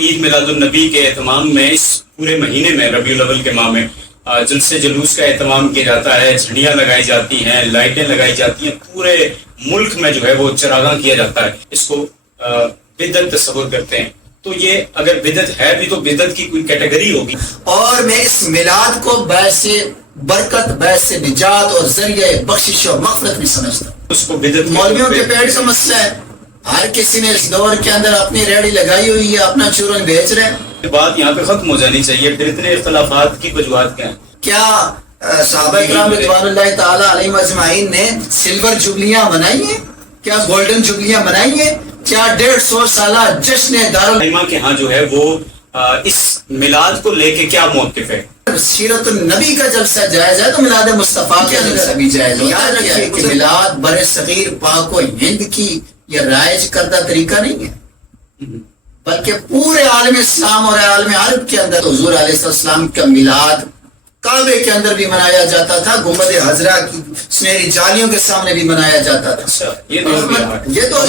عید میلاد النبی کے اہتمام میں اس پورے مہینے میں ربیع الاول کے ماہ میں جلسے جلوس کا اہتمام کیا جاتا ہے، جھنڈیاں لگائی جاتی ہیں، لائٹیں لگائی جاتی ہیں، پورے ملک میں جو ہے وہ چراغاں کیا جاتا ہے. اس کو بدعت تصور کرتے ہیں. تو یہ اگر بدعت ہے بھی تو بدعت کی کوئی کیٹیگری ہوگی. اور میں اس میلاد کو باعث برکت، باعث نجات اور ذریعہ بخشش اور مغفرت بھی سمجھتا ہوں. اس کو بدعت مولویوں کے پیٹ کا مسئلہ ہے. ہر کسی نے اس دور کے اندر اپنی ریڑھی لگائی ہوئی ہے، اپنا چورن بیچ رہے ہیں. بات یہاں پہ ختم ہو جانی چاہیے. پھر اتنے اختلافات کی وجوہات کیا ہیں؟ کیا صحابہ کرام رضوان اللہ تعالی علیہم اجمعین نے سلور جبلیاں منائی ہیں؟ کیا گولڈن جبلیاں منائی ہیں؟ کیا 150 سالہ جشن دارالعلمہ کے ہاں جو ہے وہ اس میلاد کو لے کے کیا موقف ہے؟ سیرت النبی کا جلسہ جائز ہے تو میلاد مصطفیٰ کا جلسہ بھی جائز ہے. یاد رکھیے کہ میلاد بر صغیر پاک و ہند کی یہ رائج کردہ طریقہ نہیں ہے، بلکہ پورے عالم اسلام اور عالم عرب کے اندر حضور علیہ السلام کا میلاد کعبے کے اندر بھی منایا جاتا تھا، گنبد خضرا کی سنہری جالیوں کے سامنے بھی منایا جاتا تھا. یہ تو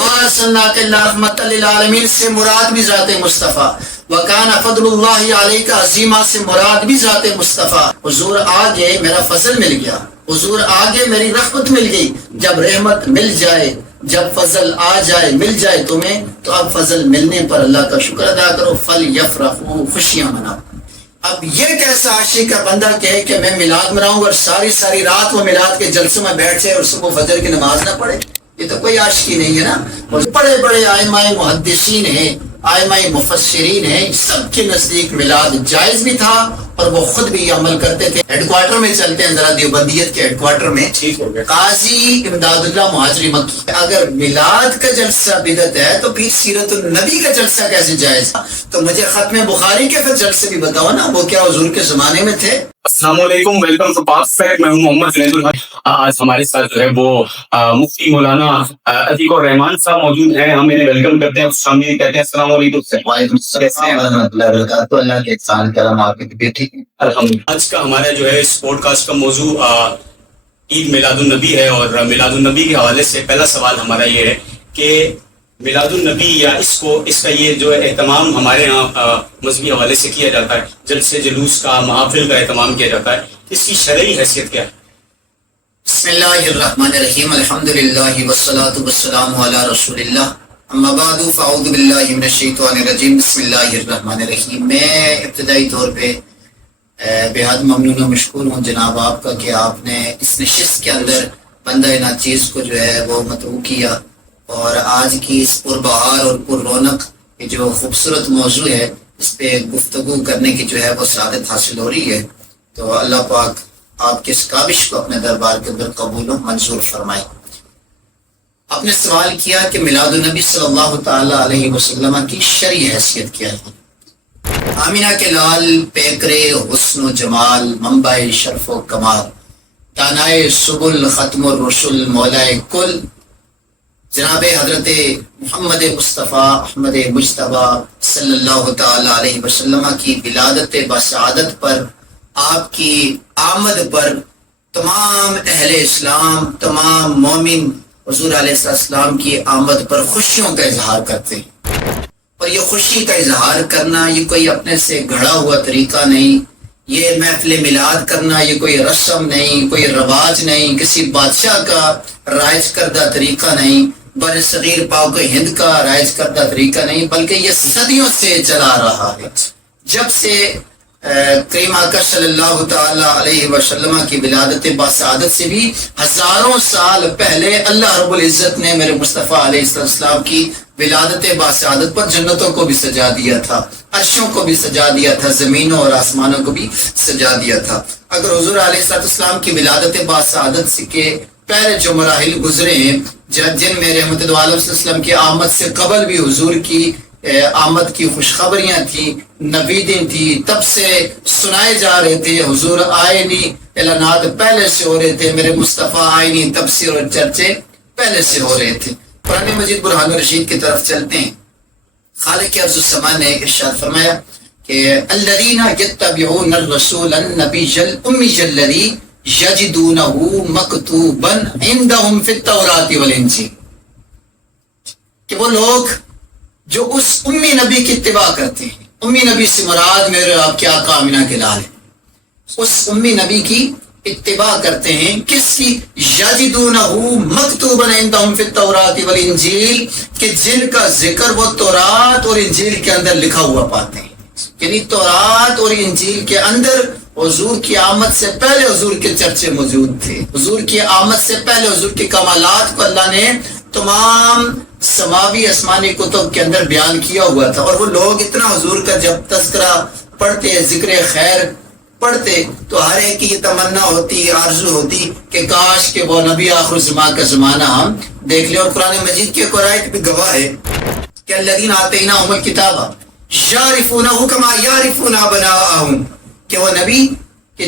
رحمت للعالمین سے مراد بھی ذات مصطفیٰ، وکان فضل اللہ علیہ کا عظیمہ سے مراد بھی ذات مصطفیٰ. حضور آگے میرا فضل مل گیا، حضور آگے میری رحمت مل گئی. جب رحمت مل جائے، جب فضل آ جائے، مل جائے تمہیں، تو اب فضل ملنے پر اللہ کا شکر ادا کرو. فلیفرحوا، خوشیاں مناؤ. اب یہ کیسا عاشق کا بندہ کہے کہ میں میلاد مناؤں اور ساری رات وہ میلاد کے جلسوں میں بیٹھ جائے اور صبح فجر کی نماز نہ پڑھے؟ یہ تو کوئی عاشقی نہیں ہے نا. بڑے بڑے آئمہ محدثین ہیں، آئمہ مفسرین ہیں، سب کے نزدیک میلاد جائز بھی تھا اور وہ خود بھی عمل کرتے تھے. ہیڈ کوارٹر میں چلتے ہیں ذرا، دیوبندیت کے ہیڈ کوارٹر میں قاضی امداد اللہ مہاجری مکی. اگر میلاد کا جلسہ بدعت ہے تو پھر سیرت النبی کا جلسہ کیسے جائز؟ تو مجھے ختم بخاری کے پھر جلسے بھی بتاؤ نا، وہ کیا حضور کے زمانے میں تھے؟ السلام علیکم، ویلکم ٹو پاک فیکٹ. میں ہوں محمد جنید الحق. آج ہمارے ساتھ جو ہے وہ مفتی مولانا عتیق الرحمان صاحب موجود ہیں. ہم انہیں ویلکم کرتے ہیں، سامنے کہتے ہیں السلام علیکم. وعلیکم السلام ورحمۃ اللہ وبرکاتہ. اللہ کے احسان کرم، آپ کی طبیعت ٹھیک ہے؟ الحمدللہ. آج کا ہمارا جو ہے اس پوڈ کاسٹ کا موضوع عید میلاد النبی ہے، اور میلاد النبی کے حوالے سے پہلا سوال ہمارا یہ ہے کہ میلاد النبی یا اس کا یہ جو اہتمام ہمارے ہاں مذہبی حوالے سے کیا جاتا ہے، جلسے جلوس کا، محافل کا اہتمام کیا جاتا ہے، اس کی شرعی حیثیت کیا ہے؟ بسم اللہ الرحمن الرحیم، الحمدللہ والصلاة والسلام علی رسول اللہ، اما بعد فاعوذ باللہ من الشیطان الرجیم، بسم اللہ الرحمن الرحیم. میں ابتدائی طور پہ بے حد ممنون و مشکور ہوں جناب آپ کا کہ آپ نے اس نشست کے اندر بندہ ناچیز کو جو ہے وہ مدعو کیا، اور آج کی اس پربہار اور پر رونق یہ جو خوبصورت موضوع ہے اس پہ گفتگو کرنے کی جو ہے وہ سعادت حاصل ہو رہی ہے. تو اللہ پاک آپ کے اس کاوش کو اپنے دربار کے اندر قبول و منظور فرمائے. آپ نے سوال کیا کہ میلاد النبی صلی اللہ تعالی علیہ وسلم کی شرعی حیثیت کیا ہے. آمینہ کے لال پیکرے حسن و جمال، منبع شرف و کمال، دانائے سبل ختم الرسل، مولائے کل جناب حضرت محمد مصطفیٰ احمد مجتبیٰ صلی اللہ تعالی علیہ وسلم کی ولادت بسعادت پر، آپ کی آمد پر تمام اہل اسلام، تمام مومن حضور علیہ السلام کی آمد پر خوشیوں کا اظہار کرتے ہیں. اور یہ خوشی کا اظہار کرنا یہ کوئی اپنے سے گھڑا ہوا طریقہ نہیں، یہ محفل میلاد کرنا یہ کوئی رسم نہیں، کوئی رواج نہیں، کسی بادشاہ کا رائج کردہ طریقہ نہیں، بر صغیر پاک و ہند کا رائج کردہ طریقہ نہیں، بلکہ یہ صدیوں سے چلا رہا ہے. جب سے کریم آقا صلی اللہ تعالی علیہ وسلم کی ولادت باسعادت سے بھی ہزاروں سال پہلے اللہ رب العزت نے میرے مصطفیٰ علیہ السلام کی ولادت باسعادت پر جنتوں کو بھی سجا دیا تھا، عرشوں کو بھی سجا دیا تھا، زمینوں اور آسمانوں کو بھی سجا دیا تھا. اگر حضور علیہ السلام کی ولادت باسعادت سے کے پہلے جو مراحل گزرے ہیں، جن میں رحمت عالم صلی اللہ علیہ وسلم کی آمد سے قبل بھی حضور کی آمد کی خوشخبریاں تھیں، نویدیں تھیں، تب سے سنائے جا رہے تھے. حضور آئے نہیں، اعلانات پہلے سے ہو رہے تھے، میرے مصطفیٰ آئے نہیں، تفسیر اور چرچے پہلے سے ہو رہے تھے. قرآن مجید برہان الرشید کی طرف چلتے ہیں. خالق ارض السماء نے ارشاد فرمایا کہ الذین یتبعون الرسول النبی الامی الذی یجدونہ مکتوبا عندہم فی التوراۃ والانجیل، کہ وہ لوگ جو اس امی نبی کی اتباع کرتے ہیں. امی نبی سے مراد میرے آپ کے آقا آمنہ کے لال ہیں. اس امی نبی کی اتباع کرتے ہیں. کس کی؟ یجدونہ مکتوبا عندہم فی التوراۃ والانجیل، کہ جن کا ذکر وہ تورات اور انجیل کے اندر لکھا ہوا پاتے ہیں. یعنی تورات اور انجیل کے اندر حضور کی آمد سے پہلے حضور کے چرچے موجود تھے. حضور کی آمد سے پہلے حضور کے کمالات کو اللہ نے تمام سماوی آسمانی کتب کے اندر بیان کیا ہوا تھا. اور وہ لوگ اتنا حضور کا جب تذکرہ پڑھتے، ذکر خیر پڑھتے، تو ہر ایک کی یہ تمنا ہوتی، آرزو ہوتی کہ کاش کہ وہ نبی آخر الزمان کا زمانہ ہم دیکھ لیں. اور قرآن مجید کی ایک آیت بھی گواہ ہے کہ الذین آتیناہم الکتاب یعرفونہ کما یعرفون ابناءہم، کہ وہ نبی کہ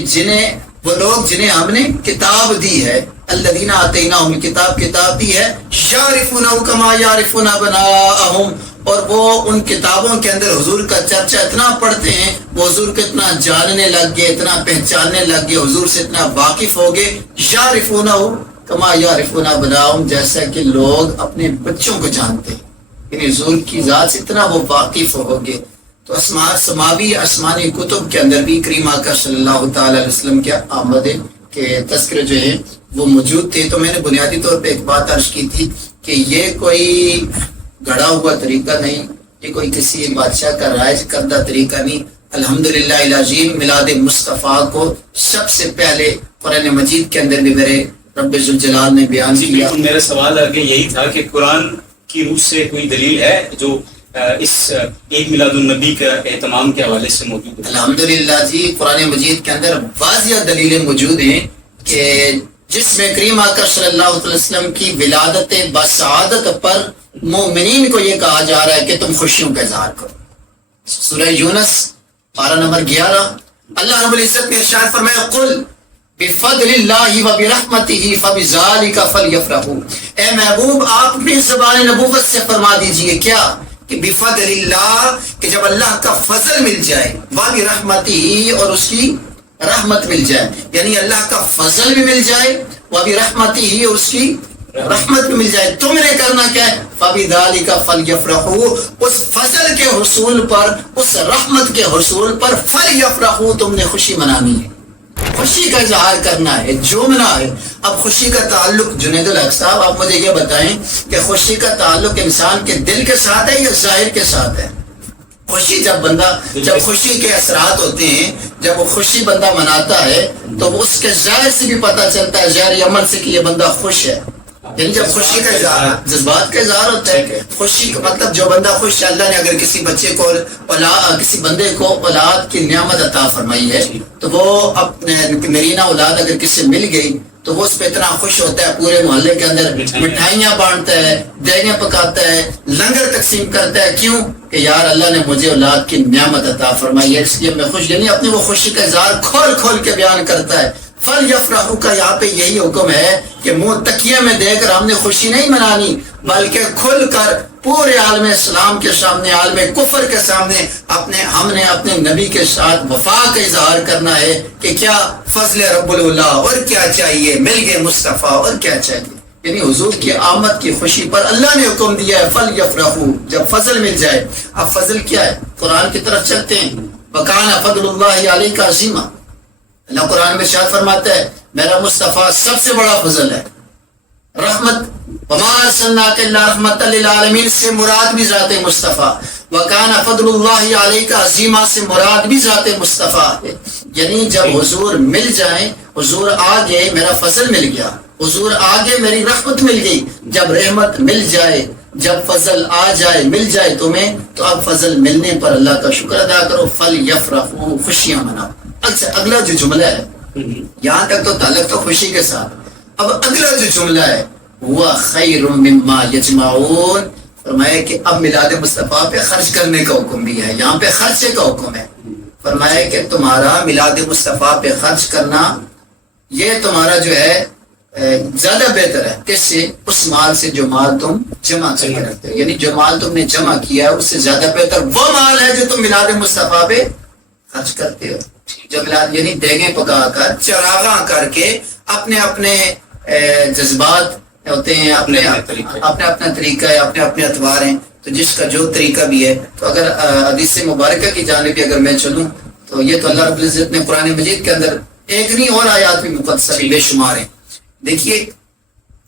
وہ لوگ جنہیں ہم نے کتاب دی ہے، الذین آتیناہم الکتاب، کتاب دی ہے، یعرفونہ کما یعرفون ابناءہم، اور وہ ان کتابوں کے اندر حضور کا چرچا اتنا پڑھتے ہیں، وہ حضور کو اتنا جاننے لگ گئے، اتنا پہچاننے لگ گئے، حضور سے اتنا واقف ہو گئے. یعرفونہ کما یعرفون ابناءہم، جیسا کہ لوگ اپنے بچوں کو جانتے ہیں. یعنی حضور کی ذات سے اتنا وہ واقف ہو گئے. تو سماوی آسمانی کتب کے اندر بھی کریم آقا صلی اللہ تعالی علیہ وسلم کے آمد کے تذکرے جو ہیں وہ موجود تھے. تو میں نے بنیادی طور پہ ایک بات عرض کی تھی کہ یہ کوئی گھڑا ہوا طریقہ نہیں، یہ کوئی کسی بادشاہ کا رائج کردہ طریقہ نہیں. الحمدللہ العظیم میلاد مصطفیٰ کو سب سے پہلے قرآن مجید کے اندر بھی میرے رب ذوالجلال نے بیان کیا. میرا سوال آگے یہی تھا کہ قرآن کی روح سے کوئی دلیل ہے جو اس ایک میلاد النبی کا اہتمام کے حوالے سے موجود ہے؟ الحمدللہ جی، قرآن مجید کے اندر واضح دلیلیں موجود ہیں کہ جس میں کریم آقا صلی اللہ علیہ وسلم کی ولادت بسعادت پر مومنین کو یہ کہا جا رہا ہے کہ تم خوشیوں کا اظہار کرو. سورہ یونس پارہ نمبر 11 اللہ رب العزت نے ارشاد فرمایا قل بفضل اللہ وبرحمتہ فبذالک فلیفرحوا. اے محبوب آپ اپنی زبان نبوت سے فرما دیجئے کیا کہ بفضل اللہ، کہ جب اللہ کا فضل مل جائے، وبرحمتہ، اور اس کی رحمت مل جائے، یعنی اللہ کا فضل بھی مل جائے، وبرحمتہ، اور اس کی رحمت بھی مل جائے، تم نے کرنا کیا ہے؟ فبذالک فلیفرحوا، اس فضل کے حصول پر، اس رحمت کے حصول پر فلیفرحوا، تم نے خوشی منانی ہے، خوشی کا اظہار کرنا ہے، جھومنا ہے. اب خوشی کا تعلق جنید الحق صاحب آپ مجھے یہ بتائیں کہ خوشی کا تعلق انسان کے دل کے ساتھ ہے یا ظاہر کے ساتھ ہے؟ خوشی جب خوشی کے اثرات ہوتے ہیں، جب وہ خوشی بندہ مناتا ہے تو اس کے ظاہر سے بھی پتہ چلتا ہے، ظاہری عمل سے، کہ یہ بندہ خوش ہے. یعنی جب خوشی کا اظہار، جذبات کا اظہار ہوتا ہے. خوشی کا مطلب جو بندہ خوش ہے، اللہ نے اگر کسی بچے کو کسی بندے کو اولاد کی نعمت عطا فرمائی ہے تو وہ اپنے نرینہ اولاد اگر کسی سے مل گئی تو وہ اس پہ اتنا خوش ہوتا ہے، پورے محلے کے اندر مٹھائیاں بانٹتا ہے، دیگیں پکاتا ہے، لنگر تقسیم کرتا ہے. کیوں؟ کہ یار اللہ نے مجھے اولاد کی نعمت عطا فرمائی ہے، اس لیے میں خوش. یعنی اپنی وہ خوشی کا اظہار کھول کھول کے بیان کرتا ہے. فلیفرحوا کا یہاں پہ یہی حکم ہے کہ منہ تکیے میں دے کر ہم نے خوشی نہیں منانی، بلکہ کھل کر پورے عالم اسلام کے سامنے، عالم کفر کے سامنے ہم نے اپنے نبی کے ساتھ وفا کا اظہار کرنا ہے کہ کیا فضل رب اللہ، اور کیا چاہیے، مل گئے مصطفیٰ، اور کیا چاہیے. یعنی حضور کی آمد کی خوشی پر اللہ نے حکم دیا ہے فلیفرحوا، جب فضل مل جائے. اب فضل کیا ہے؟ قرآن کی طرف چلتے ہیں. وکان فضل اللہ علیک عظیما، اللہ قرآن میں ارشاد فرماتا ہے میرا مصطفیٰ سب سے بڑا فضل ہے. رحمت، وما ارسلناک الا رحمۃ للعالمین سے مراد بھی ذات مصطفیٰ، وکان فضل اللہ علیک عظیما سے مراد بھی ذات مصطفیٰ ہے. یعنی جب حضور مل جائیں، حضور آگے میرا فضل مل گیا، حضور آگے میری رحمت مل گئی. جب رحمت مل جائے، جب فضل آ جائے، مل جائے تمہیں، تو اب فضل ملنے پر اللہ کا شکر ادا کرو. فلیفرحوا، خوشیاں مناؤ. اچھا، اگلا جو جملہ ہے، یہاں تک تو تعلق تو خوشی کے ساتھ. اب اگلا جو جملہ ہے وہ خیر مما یجمعون، فرمایا کہ اب میلاد مصطفیٰ پہ خرچ کرنے کا حکم بھی ہے. یہاں پہ خرچے کا حکم ہے. فرمایا کہ تمہارا میلاد مصطفیٰ پہ خرچ کرنا یہ تمہارا جو ہے زیادہ بہتر ہے. کس سے؟ اس مال سے جو مال تم جمع کر کے رکھتے ہو. یعنی جو مال تم نے جمع کیا ہے اس سے زیادہ بہتر وہ مال ہے جو تم میلاد مصطفیٰ پہ خرچ کرتے ہو. جو میلاد یعنی دیگیں پکا کر، چراغاں کر کے، اپنے اپنے جذبات ہوتے ہیں، اپنے اپنا طریقہ ہے، اپنے اپنے اتوار ہیں. تو جس کا جو طریقہ بھی ہے. تو اگر حدیث مبارکہ کی جانب بھی اگر میں چلوں تو یہ تو اللہ رب العزت نے قرآن مجید کے اندر ایک نہیں اور آیات بھی مقدسہ بھی بے شمار ہیں. دیکھیے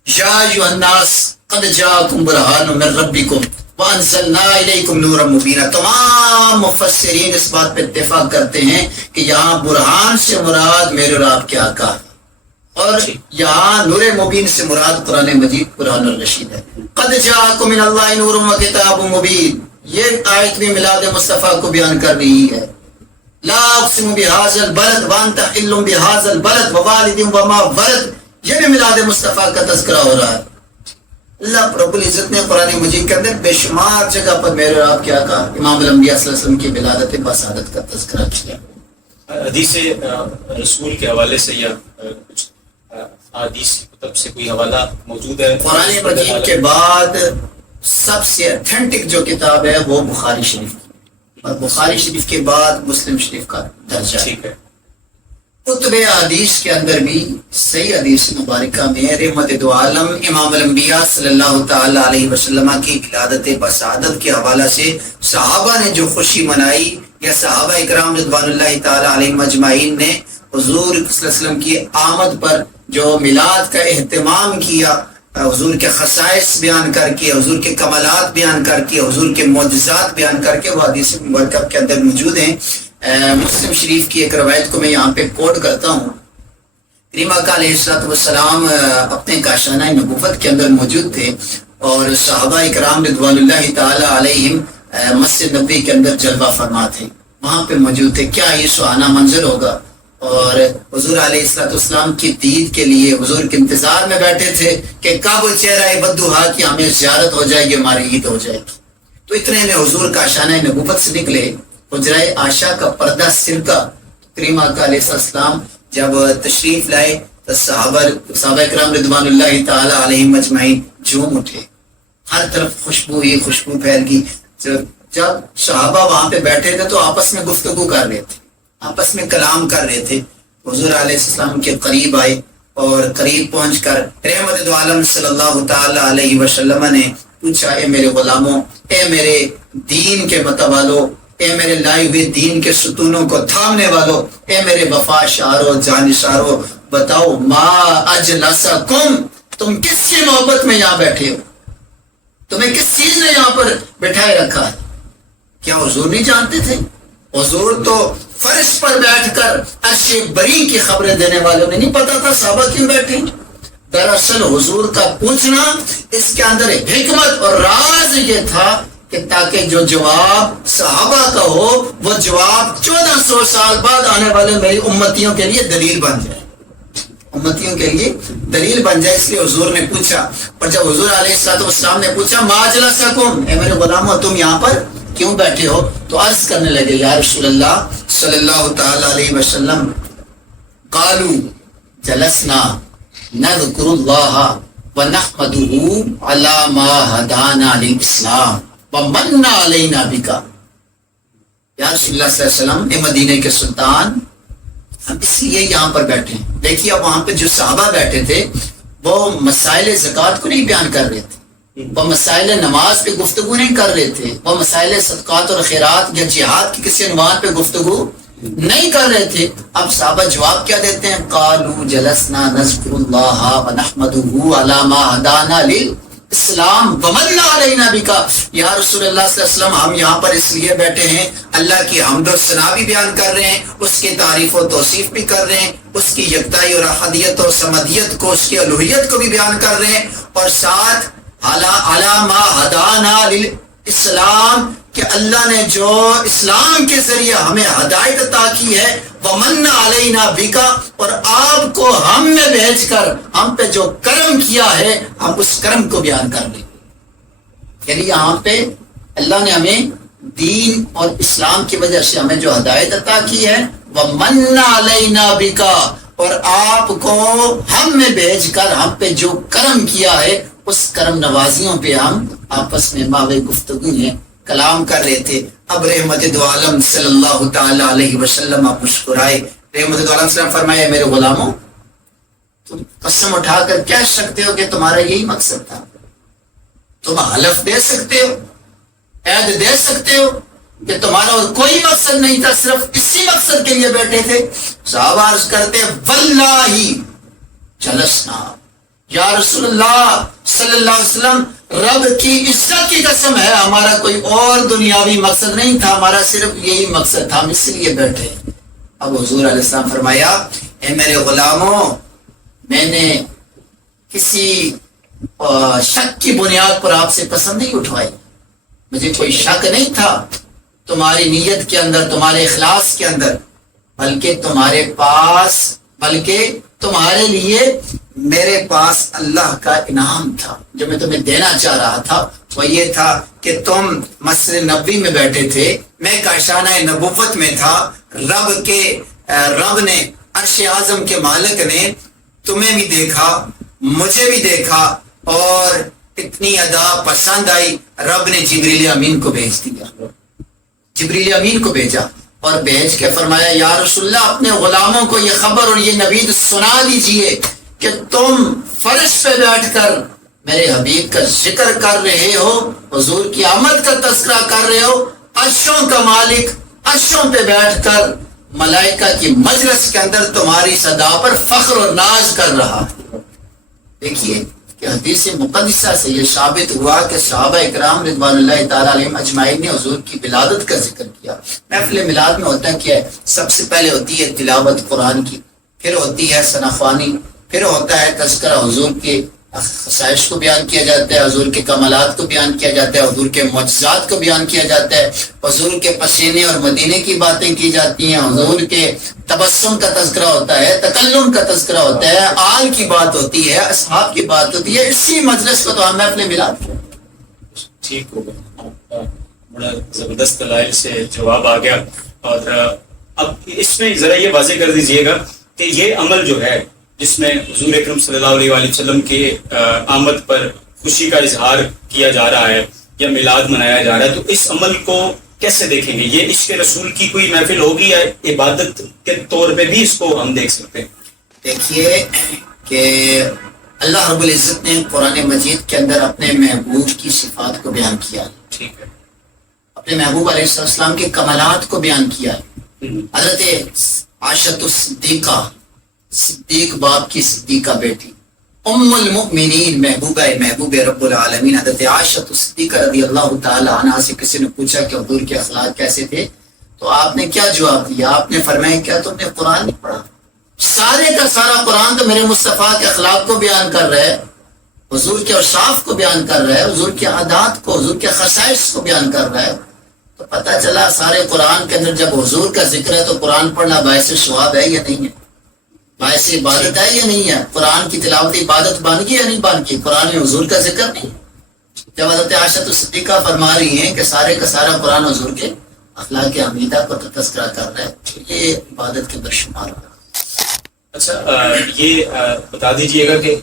یا ایھا الناس قد جاءکم برہان من ربکم وانزلنا الیکم نورا مبینا. تمام مفسرین اس بات پہ اتفاق کرتے ہیں کہ یہاں برہان سے مراد میرے اور آپ کے آقا ہے، اور یہاں نور مبین سے مراد قرآن مجید قرآن الرشید ہے. قد جاءکم من اللہ نور و کتاب مبین، یہ آیت بھی میلاد مصطفیٰ کو بیان کر رہی ہے. لا اقسم بهذا البلد وانت حل بهذا البلد ووالد وما ولد، یہ بھی میلاد مصطفیٰ کا تذکرہ ہو رہا ہے. اللہ رب العزت نے قرآن مجید کے اندر بے شمار جگہ پر میرے اور آپ کے آقا امام الانبیاء صلی اللہ علیہ وسلم کی ولادت بسعادت کا تذکرہ کیا. حدیث رسول کے حوالے سے یا کچھ حدیث کتب سے کوئی حوالہ موجود ہے؟ قرآن مجید کے بعد سب سے اتھینٹک جو کتاب ہے وہ بخاری شریف کی، اور بخاری شریف کے بعد مسلم شریف کا درجہ ہے. ٹھیک ہے. کتب حدیث کے اندر بھی صحیح حدیث مبارکہ میں رحمت دو عالم امام الانبیاء صلی اللہ تعالی علیہ وسلم کی ولادت بسعادت کے حوالہ سے صحابہ نے جو خوشی منائی، یا صحابہ اکرام رضوان اللہ تعالی علیہم اجمعین نے حضور صلی اللہ علیہ وسلم کی آمد پر جو میلاد کا اہتمام کیا، حضور کے خصائص بیان کر کے، حضور کے کمالات بیان کر کے، حضور کے معجزات بیان کر کے، وہ حدیث مبارکہ کے اندر موجود ہیں. مسلم شریف کی ایک روایت کو میں یہاں پہ کوٹ کرتا ہوں. کریم آقا علیہ السلام اپنے کاشانہ نبوت کے اندر موجود تھے، اور صحابہ اکرام رضوان اللہ تعالی علیہم مسجد نبوی کے اندر جلوہ فرما تھے، وہاں پہ موجود تھے. کیا یہ سہانا منظر ہوگا، اور حضور علیہ السلام کی دید کے لیے حضور کے انتظار میں بیٹھے تھے کہ کب چہرہ بدوہا کی ہمیں زیارت ہو جائے گی، ہماری عید ہو جائے گی. تو اتنے میں حضور کا شانہ نبوت سے نکلے، حجرہ عائشہ کا پردہ سرکا. کریم آقا علیہ السلام جب تشریف لائے تو صحابہ اکرام رضوان اللہ تعالی علیہم اجمعین جھوم اٹھے، ہر طرف خوشبو ہی خوشبو پھیل گئی. جب صحابہ وہاں پہ بیٹھے تھے تو آپس میں گفتگو کر رہے تھے، آپس میں کلام کر رہے تھے. حضور علیہ السلام کے قریب آئے، اور قریب پہنچ کر رحمت دو عالم صلی اللہ تعالی علیہ وسلم نے پوچھا، اے میرے غلاموں، اے میرے دین کے متوالو، اے میرے لائے ہوئے دین کے ستونوں کو تھامنے والو، اے میرے وفا شارو جانشارو، بتاؤ ما اجلسکم، تم کس کی محبت میں یہاں بیٹھے ہو، تمہیں کس چیز نے یہاں پر بٹھائے رکھا ہے؟ کیا حضور نہیں جانتے تھے؟ حضور تو فرش پر بیٹھ کر عرش بری کی خبریں دینے والوں نے نہیں پتا تھا صحابہ کیوں بیٹھے. دراصل حضور کا پوچھنا اس کے اندر حکمت اور راز یہ تھا کہ تاکہ جو جواب صحابہ کا ہو وہ جواب 1400 سال بعد آنے والے میری امتیوں کے لیے دلیل بن جائے، امتیوں کے لیے دلیل بن جائے. اس لیے حضور نے پوچھا. اور جب حضور علیہ السلام نے پوچھا ما اجلسکم، اے میرے غلاموں تم یہاں پر کیوں بیٹھے ہو، تو عرض کرنے لگے یا رسول اللہ صلی اللہ تعالی علیہ وسلم، قالوا جلسنا نذکر اللہ ونحمدہ علی ما ہدانا للاسلام ومن علینا بکا. یا رسول اللہ صلی اللہ علیہ وسلم، اے مدینے کے سلطان، ہم اس لیے یہاں پر بیٹھے ہیں. دیکھیے اب وہاں پہ جو صحابہ بیٹھے تھے وہ مسائل زکوٰۃ کو نہیں بیان کر رہے تھے، وہ مسائل نماز پہ گفتگو نہیں کر رہے تھے، وہ مسائل صدقات اور خیرات یا جہاد کی کسی عنوان پہ گفتگو نہیں کر رہے تھے. اب صحابہ جواب کیا دیتے ہیں؟ قالوا جلسنا نذکر اللہ ونحمدہ علی ما ہدانا للاسلام ومن علینا بکا. یا رسول اللہ صلی اللہ علیہ وسلم، ہم یہاں پر اس لیے بیٹھے ہیں، اللہ کی حمد و ثنا بھی بیان کر رہے ہیں، اس کی تعریف و توصیف بھی کر رہے ہیں، اس کی یکتائی اور احدیت اور صمدیت کو، اس کی الوہیت کو بھی بیان کر رہے ہیں، اور ساتھ علامہ ہدانا للاسلام کہ اللہ نے جو اسلام کے ذریعے ہمیں ہدایت عطا کی ہے، ومن علینا بکا، اور آپ کو ہم نے بھیج کر ہم پہ جو کرم کیا ہے ہم اس کرم کو بیان کر لیں. یعنی یہاں پہ اللہ نے ہمیں دین اور اسلام کی وجہ سے ہمیں جو ہدایت عطا کی ہے، ومن علینا بکا، اور آپ کو ہم میں بھیج کر ہم پہ جو کرم کیا ہے اس کرم نوازیوں پہ ہم آپس میں ماوے گفتگو میں کلام کر رہے تھے. اب رحمت دو عالم صلی اللہ تعالی علیہ وسلم آپ مسکرائے. رحمت دو عالم صلی اللہ فرمایا، میرے غلاموں تم قسم اٹھا کر کہہ سکتے ہو کہ تمہارا یہی مقصد تھا، تم حلف دے سکتے ہو عہد دے سکتے ہو کہ تمہارا اور کوئی مقصد نہیں تھا، صرف اسی مقصد کے لیے بیٹھے تھے؟ صحابہ عرض کرتے واللہ جلسنا، یا رسول اللہ صلی اللہ علیہ وسلم رب کی عزت کی قسم ہے ہمارا کوئی اور دنیاوی مقصد نہیں تھا، ہمارا صرف یہی مقصد تھا، ہم اس لیے بیٹھے۔ اب حضور علیہ السلام فرمایا اے میرے غلاموں، میں نے کسی شک کی بنیاد پر آپ سے پسند نہیں اٹھوائی، مجھے کوئی شک نہیں تھا تمہاری نیت کے اندر، تمہارے اخلاص کے اندر، بلکہ تمہارے لیے میرے پاس اللہ کا انعام تھا۔ جو میں تمہیں دینا چاہ رہا تھا وہ یہ تھا کہ تم مسجد نبوی میں بیٹھے تھے، میں کاشانہ نبوت میں تھا، رب نے عرش اعظم کے مالک نے تمہیں بھی دیکھا، مجھے بھی دیکھا، اور اتنی ادا پسند آئی، رب نے جبریل امین کو بھیج دیا، جبریل امین کو بھیجا اور بھیج کے فرمایا یا رسول اللہ اپنے غلاموں کو یہ خبر اور یہ نوید سنا دیجئے کہ تم فرش پہ بیٹھ کر میرے حبیب کا ذکر کر رہے ہو، حضور کی آمد کا تذکرہ کر رہے ہو، عرشوں کا مالک عرشوں پہ بیٹھ کر ملائکہ کی مجلس کے اندر تمہاری صدا پر فخر اور ناز کر رہا ہے۔ دیکھیے کہ حدیث مقدسہ سے یہ ثابت ہوا کہ صحابہ اکرام رضوان اللہ تعالیٰ علیہم اجمعین نے حضور کی ولادت کا ذکر کیا۔ محفل میلاد میں ہوتا کیا ہے؟ سب سے پہلے ہوتی ہے تلاوت قرآن کی، پھر ہوتی ہے ثنا خوانی، پھر ہوتا ہے تذکرہ حضور کے خصائص کو بیان کیا جاتا ہے، حضور کے کمالات کو بیان کیا جاتا ہے، حضور کے معجزات کو بیان کیا جاتا ہے، حضور کے پسینے اور مدینے کی باتیں کی جاتی ہیں، حضور کے تبسم کا تذکرہ ہوتا ہے، تکلم کا تذکرہ ہوتا ہے، آل کی بات ہوتی ہے، اصحاب کی بات ہوتی ہے۔ اسی مجلس کو تو ہم اپنے میلاد ہیں۔ ٹھیک ہو گیا، بڑا زبردست دلائل سے جواب آ گیا۔ اور اب اس میں ذرا یہ واضح کر دیجئے گا کہ یہ عمل جو ہے جس میں حضور اکرم صلی اللہ علیہ وآلہ وسلم کے آمد پر خوشی کا اظہار کیا جا رہا ہے یا میلاد منایا جا رہا ہے، تو اس عمل کو کیسے دیکھیں گے؟ یہ عشق رسول کی کوئی محفل ہوگی یا عبادت کے طور پہ بھی اس کو ہم دیکھ سکتے ہیں؟ دیکھیے کہ اللہ رب العزت نے قرآن مجید کے اندر اپنے محبوب کی صفات کو بیان کیا، ٹھیک ہے، اپنے محبوب علیہ السلام کے کمالات کو بیان کیا۔ حضرت عائشہ صدیقہ، صدیق باپ کی صدیقہ بیٹی، ام المؤمنین، محبوب رب العالمین حضرت عائشہ صدیقہ رضی اللہ تعالی عنہا سے کسی نے پوچھا کہ حضور کے اخلاق کیسے تھے، تو آپ نے کیا جواب دیا؟ آپ نے فرمایا کیا تم نے قرآن نہیں پڑھا؟ سارے کا سارا قرآن تو میرے مصطفیٰ کے اخلاق کو بیان کر رہا ہے، حضور کے اوصاف کو بیان کر رہا ہے، حضور کے عادات کو، حضور کے خصائص کو بیان کر رہا ہے۔ تو پتہ چلا سارے قرآن کے اندر جب حضور کا ذکر ہے تو قرآن پڑھنا باعث ثواب ہے یا نہیں ہے، باعث عبادت ہے یا نہیں ہے؟ قرآن کی تلاوت عبادت بن گئی یا نہیں بن گئی؟ قرآن میں حضور کا ذکر نہیں۔ جب حضرت عائشہ صدیقہ فرما رہی ہیں کہ سارے کا سارا قرآن حضور کے اخلاق حمیدہ کو تذکرہ کر رہا ہے، یہ عبادت کے درشمار ہے۔ اچھا، یہ بتا دیجئے گا کہ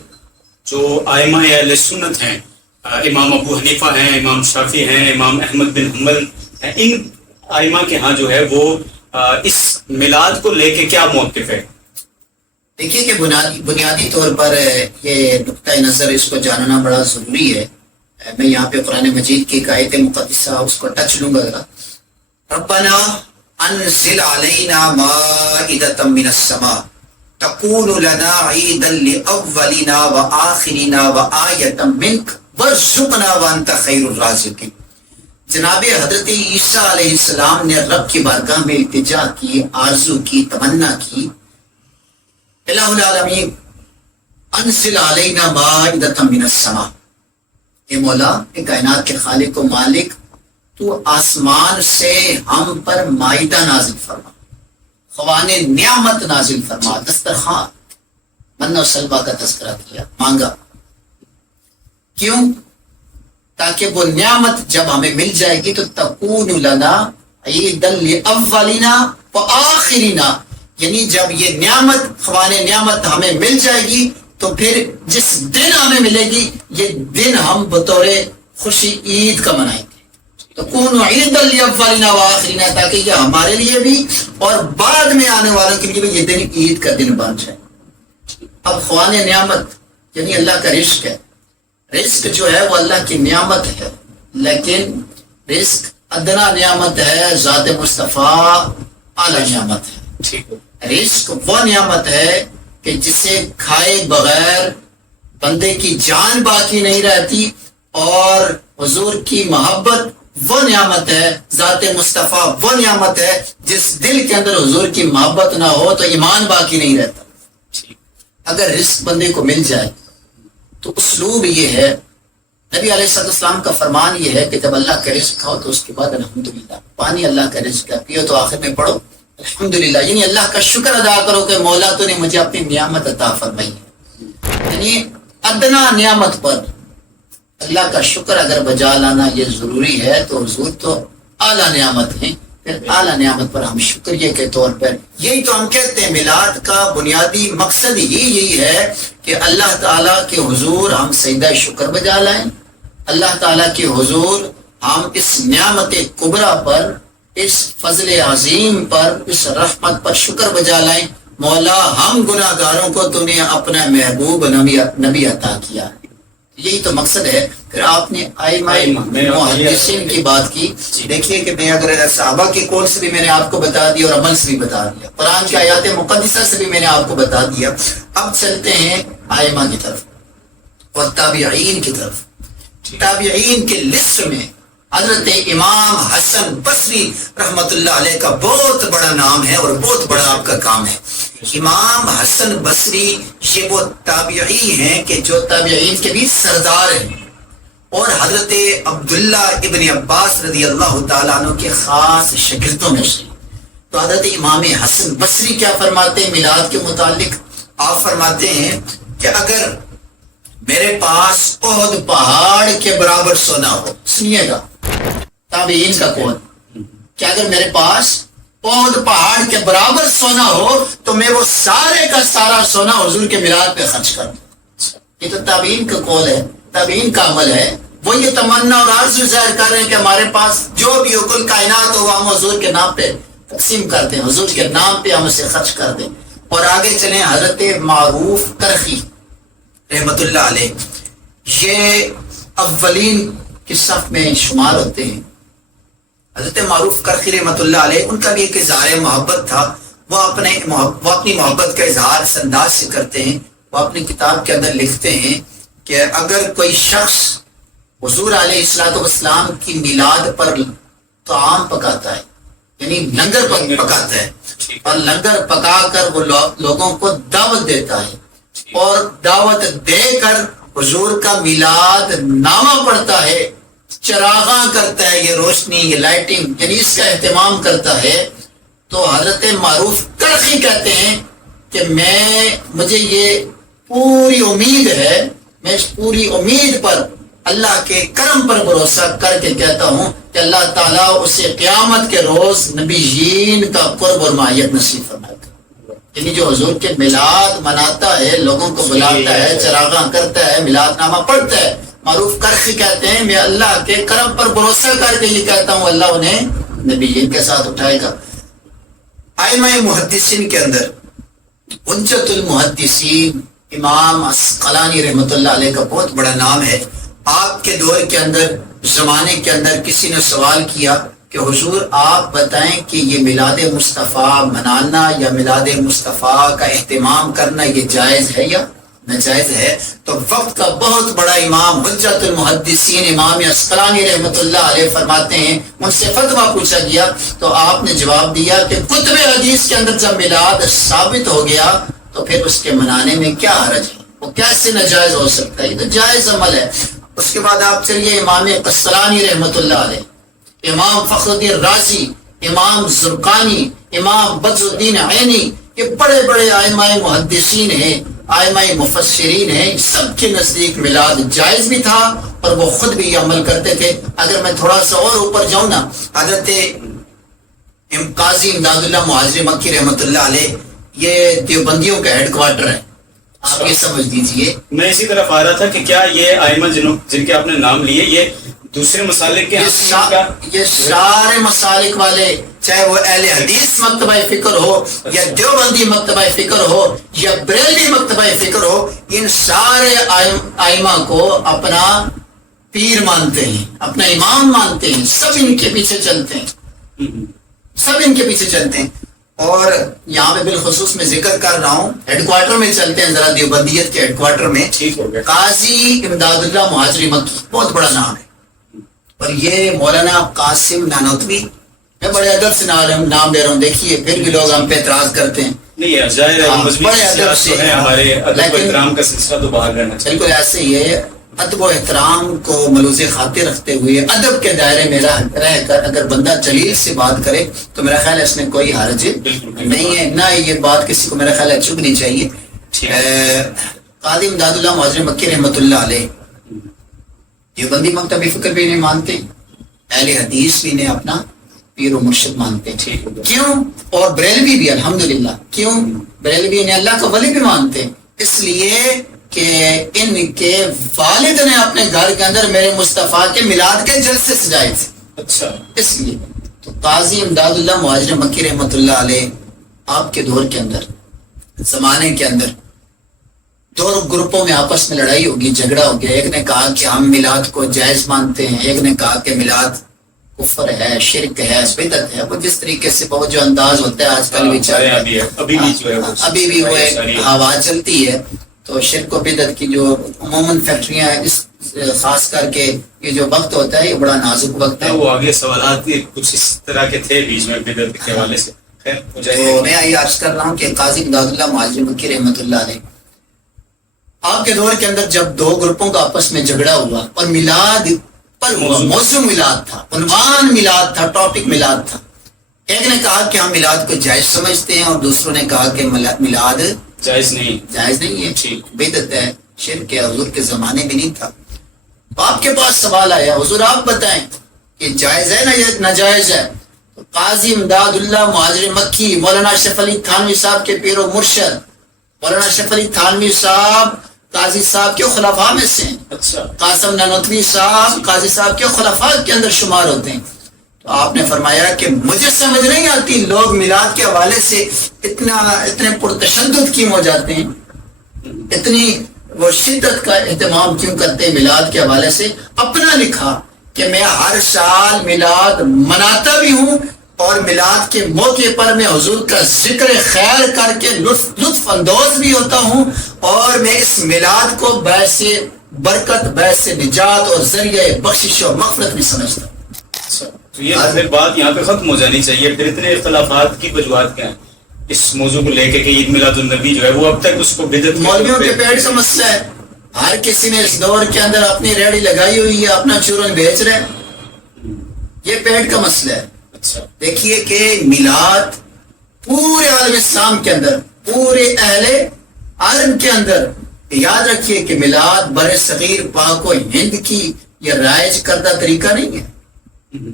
جو ائمہ اہل سنت ہیں، امام ابو حنیفہ ہیں، امام شافعی ہیں، امام احمد بن حنبل ہیں، ان ائمہ کے ہاں جو ہے وہ اس میلاد کو لے کے کیا موقف ہے؟ دیکھیے کہ بنیادی طور پر یہ نقطۂ نظر اس کو جاننا بڑا ضروری ہے۔ میں یہاں پہ قرآن مجید کی ایک آیت مقدسہ اس کو ٹچ لوں گا۔ ربنا انزل علینا مائدۃ من السماء تکون لنا عیدا لاولنا وآخرنا وآیۃ منک وارزقنا وانت خیر الرازقین۔ جناب حضرت عیسیٰ علیہ السلام نے رب کی بارگاہ میں التجا کی، آرزو کی، تمنا کی، الہ العالمین انزل علینا مائدۃ من السماء، اے مولا، اے کائنات کے خالق و مالک، تو آسمان سے ہم پر مائدہ نازل فرما، خوان نعمت نازل فرما، دسترخوان، من و سلوہ کا تذکرہ کیا، مانگا۔ کیوں؟ تاکہ وہ نعمت جب ہمیں مل جائے گی تو تکون لنا عیدا لاولنا وآخرنا، یعنی جب یہ نعمت، خوان نعمت ہمیں مل جائے گی تو پھر جس دن ہمیں ملے گی یہ دن ہم بطور خوشی عید کا منائیں گے۔ تکون عیدا لاولنا وآخرنا، تاکہ یہ ہمارے لیے بھی اور بعد میں آنے والوں کے لیے بھی یہ دن عید کا دن بن جائے۔ اب خوان نعمت یعنی اللہ کا رزق ہے، رزق جو ہے وہ اللہ کی نعمت ہے، لیکن رزق ادنا نعمت ہے، ذات مصطفیٰ اعلیٰ نعمت ہے. ٹھیک ہے. رزق وہ نعمت ہے کہ جسے کھائے بغیر بندے کی جان باقی نہیں رہتی، اور حضور کی محبت وہ نعمت ہے، ذات مصطفیٰ وہ نعمت ہے جس دل کے اندر حضور کی محبت نہ ہو تو ایمان باقی نہیں رہتا. ٹھیک. اگر رزق بندے کو مل جائے تو اسلوب یہ ہے، نبی علیہ السلام کا فرمان یہ ہے کہ جب اللہ کا رزق کھاؤ تو اس کے بعد الحمدللہ. پانی اللہ کا رزق ہے، پیو تو آخر میں پڑھو الحمدللہ، یعنی اللہ کا شکر ادا کرو کہ مولا تو نے مجھے اپنی نعمت عطا فرمائی ہے. یعنی ادنا نعمت پر اللہ کا شکر اگر بجا لانا یہ ضروری ہے تو حضور تو اعلیٰ نعمت ہیں. پھر اعلیٰ نعمت پر ہم شکریہ کے طور پر، یہی تو ہم کہتے ہیں میلاد کا بنیادی مقصد ہی یہی ہے کہ اللہ تعالیٰ کے حضور ہم سجدہ شکر بجا لائیں، اللہ تعالیٰ کے حضور ہم اس نعمت کبریٰ پر، اس فضل عظیم پر، اس رحمت پر شکر بجا لائیں. مولا ہم گناہ گاروں کو تو نے اپنا محبوب نبی عطا کیا. یہی تو مقصد ہے. پھر آپ نے ائمہ محدثین کی بات کی. دیکھیے کہ میں اگر صحابہ کے قول سے بھی میں نے آپ کو بتا دیا اور عمل سے بھی بتا دیا، قرآن کی آیات مقدسہ سے بھی میں نے آپ کو بتا دیا. اب چلتے ہیں ائمہ کی طرف اور تابعین کی طرف. تابعین کے لسٹ میں حضرت امام حسن بصری رحمت اللہ علیہ کا بہت بڑا نام ہے اور بہت بڑا آپ کا کام ہے. امام حسن بصری یہ وہ تابعی ہیں کہ جو تابعین کے بھی سردار ہیں، اور حضرت عبداللہ ابن عباس رضی اللہ تعالیٰ عنہ کے خاص شاگردوں میں سے. تو حضرت امام حسن بصری کیا فرماتے ہیں میلاد کے متعلق؟ آپ فرماتے ہیں کہ اگر میرے پاس احد پہاڑ کے برابر سونا ہو، سنیے گا تابعین کا قول، کہ اگر میرے پاس احد پہاڑ کے برابر سونا ہو تو میں وہ سارے کا سارا سونا حضور کے میلاد پہ خرچ کر دوں. یہ تو تابعین کا قول ہے، تابعین کا عمل ہے. وہ یہ تمنا اور آرزو ظاہر کر رہے ہیں کہ ہمارے پاس جو بھی ہو کل کائنات ہو ہم حضور کے نام پہ تقسیم کرتے ہیں، حضور کے نام پہ ہم اسے خرچ کر دیں. اور آگے چلیں حضرت معروف کرخی رحمت اللہ علیہ، یہ اولین کی صف میں شمار ہوتے ہیں. حضرت معروف کرخی رحمت اللہ علیہ، ان کا بھی ایک اظہار محبت تھا. وہ اپنی محبت کا اظہار اس انداز سے کرتے ہیں. وہ اپنی کتاب کے اندر لکھتے ہیں کہ اگر کوئی شخص حضور علیہ الصلوۃ والسلام کی میلاد پر طعام پکاتا ہے، یعنی لنگر پکاتا ہے، اور لنگر پکا کر وہ لوگوں کو دعوت دیتا ہے، اور دعوت دے کر حضور کا میلاد نامہ پڑھتا ہے، چراغاں کرتا ہے، یہ روشنی، یہ لائٹنگ، یعنی اس کا اہتمام کرتا ہے، تو حضرت معروف کرخی کہتے ہیں کہ مجھے یہ پوری امید ہے، میں اس پوری امید پر اللہ کے کرم پر بھروسہ کر کے کہتا ہوں کہ اللہ تعالیٰ اسے قیامت کے روز نبیین کا قرب اور معیت نصیب فرمائے گا. یعنی جو حضور کے میلاد مناتا ہے، لوگوں کو بلاتا ہے، چراغاں کرتا ہے، میلاد نامہ پڑھتا ہے، معروف کرخی کہتے ہیں میں اللہ کے کرم پر بھروسہ کر کے یہ کہتا ہوں اللہ انہیں نبیین کے ساتھ اٹھائے گا. ائمہ محدثین کے اندر حجت المحدثین امام عسقلانی رحمت اللہ علیہ کا بہت بڑا نام ہے. آپ کے دور کے اندر، زمانے کے اندر کسی نے سوال کیا کہ حضور آپ بتائیں کہ یہ میلاد مصطفیٰ منانا یا میلاد مصطفیٰ کا اہتمام کرنا یہ جائز ہے یا ناجائز ہے؟ تو وقت کا بہت بڑا امام حجت المحدثین امام عسقلانی رحمت اللہ علیہ فرماتے ہیں، ان سے فتویٰ پوچھا گیا تو آپ نے جواب دیا کہ کتب حدیث کے اندر جب میلاد ثابت ہو گیا تو پھر اس کے منانے میں کیا حرج ہے، وہ کیسے ناجائز ہو سکتا ہے، یہ تو جائز عمل ہے. اس کے بعد آپ چلیے امام قسطلانی رحمت اللہ علیہ، امام فخر الدین رازی، امام زرقانی، امام بدر الدین عینی، یہ بڑے بڑے ائمہ محدثین ہیں، ائمہ مفسرین ہیں. سب کے نزدیک میلاد جائز بھی تھا اور وہ خود بھی یہ عمل کرتے تھے. اگر میں تھوڑا سا اور اوپر جاؤں نا، حضرت قاضی امداد اللہ مہاجر مکی رحمت اللہ علیہ، یہ دیوبندیوں کا ہیڈ کوارٹر ہے، آپ یہ سمجھ لیجئے. میں اسی طرف آ رہا تھا کہ کیا یہ ائمہ جن کے آپ نے نام لیے یہ دوسرے مسالک کے یہ سارے مسالک والے، چاہے وہ اہل حدیث مکتبہ فکر ہو یا دیوبندی مکتبہ فکر ہو یا بریلوی مکتبہ فکر ہو، ان سارے ائمہ کو اپنا پیر مانتے ہیں، اپنا امام مانتے ہیں، سب ان کے پیچھے چلتے ہیں، سب ان کے پیچھے چلتے ہیں. اور یہاں پہ بالخصوص میں ذکر کر رہا ہوں، ہیڈ کوارٹر میں چلتے ہیں ذرا، دیوبندیت کے ہیڈ کوارٹر میں. ٹھیک ہو گیا. قاضی امداد اللہ مہاجری مکی، بہت بڑا نام ہے. اور یہ مولانا قاسم نانوتوی، میں بڑے ادب سے نام لے رہا ہوں، دیکھیے پھر بھی لوگ ہم پہ اعتراض کرتے ہیں. نہیں ظاہر ہے مذہبی بڑے ادب شخصیات سے تو ہیں، ہمارے ادب و لیکن احترام کا سلسلہ تو باہر رہنا چاہیے. بالکل ایسے ہی ہے. ادب و احترام کو ملوز خاطر رکھتے ہوئے ادب کے دائرے میں رہ کر اگر بندہ جلیل سے بات کرے تو میرا خیال ہے اس میں کوئی حرج نہیں ہے، نہ یہ بات کسی کو میرا خیال ہے چبھنی چاہیے. قاضی امداد اللہ مہاجری مکی رحمۃ اللہ علیہ دیوبندی مکتب فکر بھی نہیں مانتے، اہل حدیث بھی انہیں اپنا پیر و مرشد مانتے ہیں. کیوں؟ اور بریلوی بھی الحمدللہ. کیوں بریلوی انہیں اللہ کا ولی بھی مانتے؟ اس لیے کہ ان کے والد نے اپنے گھر کے اندر میرے مصطفیٰ کے میلاد کے جلسے سجائے تھے. اچھا. اس لیے تو قاضی امداد اللہ مہاجر مکی رحمۃ اللہ علیہ آپ کے دور کے اندر، زمانے کے اندر دو گروپوں میں آپس میں لڑائی ہوگی، جھگڑا ہو گیا. ایک نے کہا کہ ہم میلاد کو جائز مانتے ہیں، ایک نے کہا کہ میلاد کفر ہے، شرک ہے، بدعت ہے. وہ جس طریقے سے وہ جو انداز ہوتا ہے آج کل بھی چل رہا ہے، ابھی بھی وہ ہوا چلتی ہے. تو شرک و بدعت کی جو عموماً فیکٹریاں اس خاص کر کے یہ جو وقت ہوتا ہے یہ بڑا نازک وقت ہے. وہ آگے سوالات کچھ اس طرح کے تھے بیچ میں بدعت کے حوالے سے. تو میں یہ عرض کر رہا ہوں کہ قاضی امداد اللہ مہاجری مکی رحمۃ اللہ علیہ آپ کے دور کے اندر جب دو گروپوں کا آپس میں جھگڑا ہوا اور میلاد پر ہوا، موضوع میلاد تھا، عنوان میلاد تھا، ٹاپک میلاد تھا. ایک نے کہا کہ ہم میلاد کو جائز سمجھتے ہیں اور دوسروں نے کہا کہ میلاد جائز نہیں ہے، بدعت ہے، شرک ہے، حضور کے زمانے میں نہیں تھا. آپ کے پاس سوال آیا، حضور آپ بتائیں کہ جائز ہے یا ناجائز ہے؟ تو قاضی امداد اللہ مہاجری مکی مولانا اشرف علی تھانوی صاحب کے پیر و مرشد، مولانا اشرف علی تھانوی صاحب قاضی صاحب کے خلفاء میں سے ہیں. اچھا. قاسم نانوتوی صاحب قاضی صاحب کے خلفاء کے اندر شمار ہوتے ہیں. تو آپ نے فرمایا کہ مجھے سمجھ نہیں آتی لوگ میلاد کے حوالے سے اتنے پرتشدد کیوں ہو جاتے ہیں، اتنی وہ شدت کا اہتمام کیوں کرتے ہیں میلاد کے حوالے سے. اپنا لکھا کہ میں ہر سال میلاد مناتا بھی ہوں اور میلاد کے موقع پر میں حضور کا ذکر خیر کر کے لطف اندوز بھی ہوتا ہوں، اور میں اس میلاد کو باعث برکت، باعث نجات اور ذریعہ بخشش و مغفرت بھی سمجھتا ہوں. تو یہ پھر بات یہاں پہ ختم ہو جانی چاہیے. پھر اتنے اختلافات کی وجوہات کیا ہیں اس موضوع کو لے کے کہ عید میلاد النبی جو ہے وہ اب تک اس کو بدعت مولویوں کے پیٹ کا مسئلہ ہے. ہر کسی نے اس دور کے اندر اپنی ریڑھی لگائی ہوئی ہے، اپنا چورن بیچ رہے ہیں، یہ پیٹ کا مسئلہ ہے. اچھا. دیکھیے کہ میلاد پورے عالم اسلام کے اندر، پورے اہل عالم کے اندر، یاد رکھیے کہ میلاد بر صغیر پاک و ہند کی یہ رائج کردہ طریقہ نہیں ہے،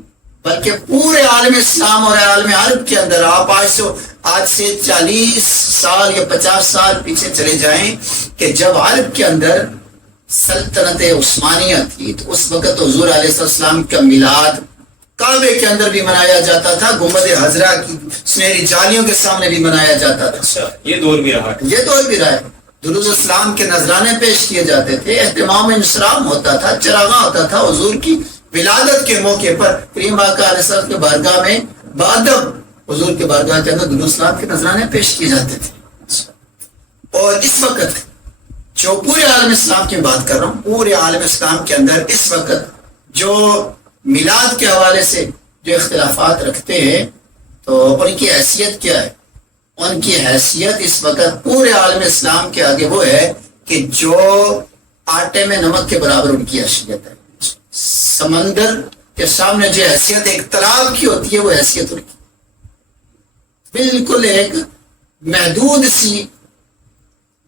بلکہ پورے عالم اسلام اور عالم عرب کے اندر آپ آج سے 40 سال یا 50 سال پیچھے چلے جائیں کہ جب عرب کے اندر سلطنت عثمانیہ تھی تو اس وقت حضور علیہ السلام کا میلاد کعبے کے اندر بھی منایا جاتا تھا، گنبد خضرا کی سنہری جالیوں کے سامنے بھی منایا جاتا تھا. اچھا. یہ دور بھی رہا ہے. درود اسلام کے نذرانے پیش کیے جاتے تھے، اہتمام انصرام ہوتا تھا، چراغاں ہوتا تھا. حضور کی ولادت کے موقع پر کریم آقا علیہ السلام کے بارگاہ میں بادب حضور کے بارگاہ کے اندر درود اسلام کے نذرانے پیش کیے جاتے تھے. اور اس وقت جو پورے عالم اسلام کی بات کر رہا ہوں، پورے عالم اسلام کے اندر اس وقت جو میلاد کے حوالے سے جو اختلافات رکھتے ہیں تو ان کی حیثیت کیا ہے؟ ان کی حیثیت اس وقت پورے عالم اسلام کے آگے وہ ہے کہ جو آٹے میں نمک کے برابر ان کی حیثیت ہے. سمندر کے سامنے جو حیثیت ایک تالاب کی ہوتی ہے وہ حیثیت ان کی بالکل ایک محدود سی،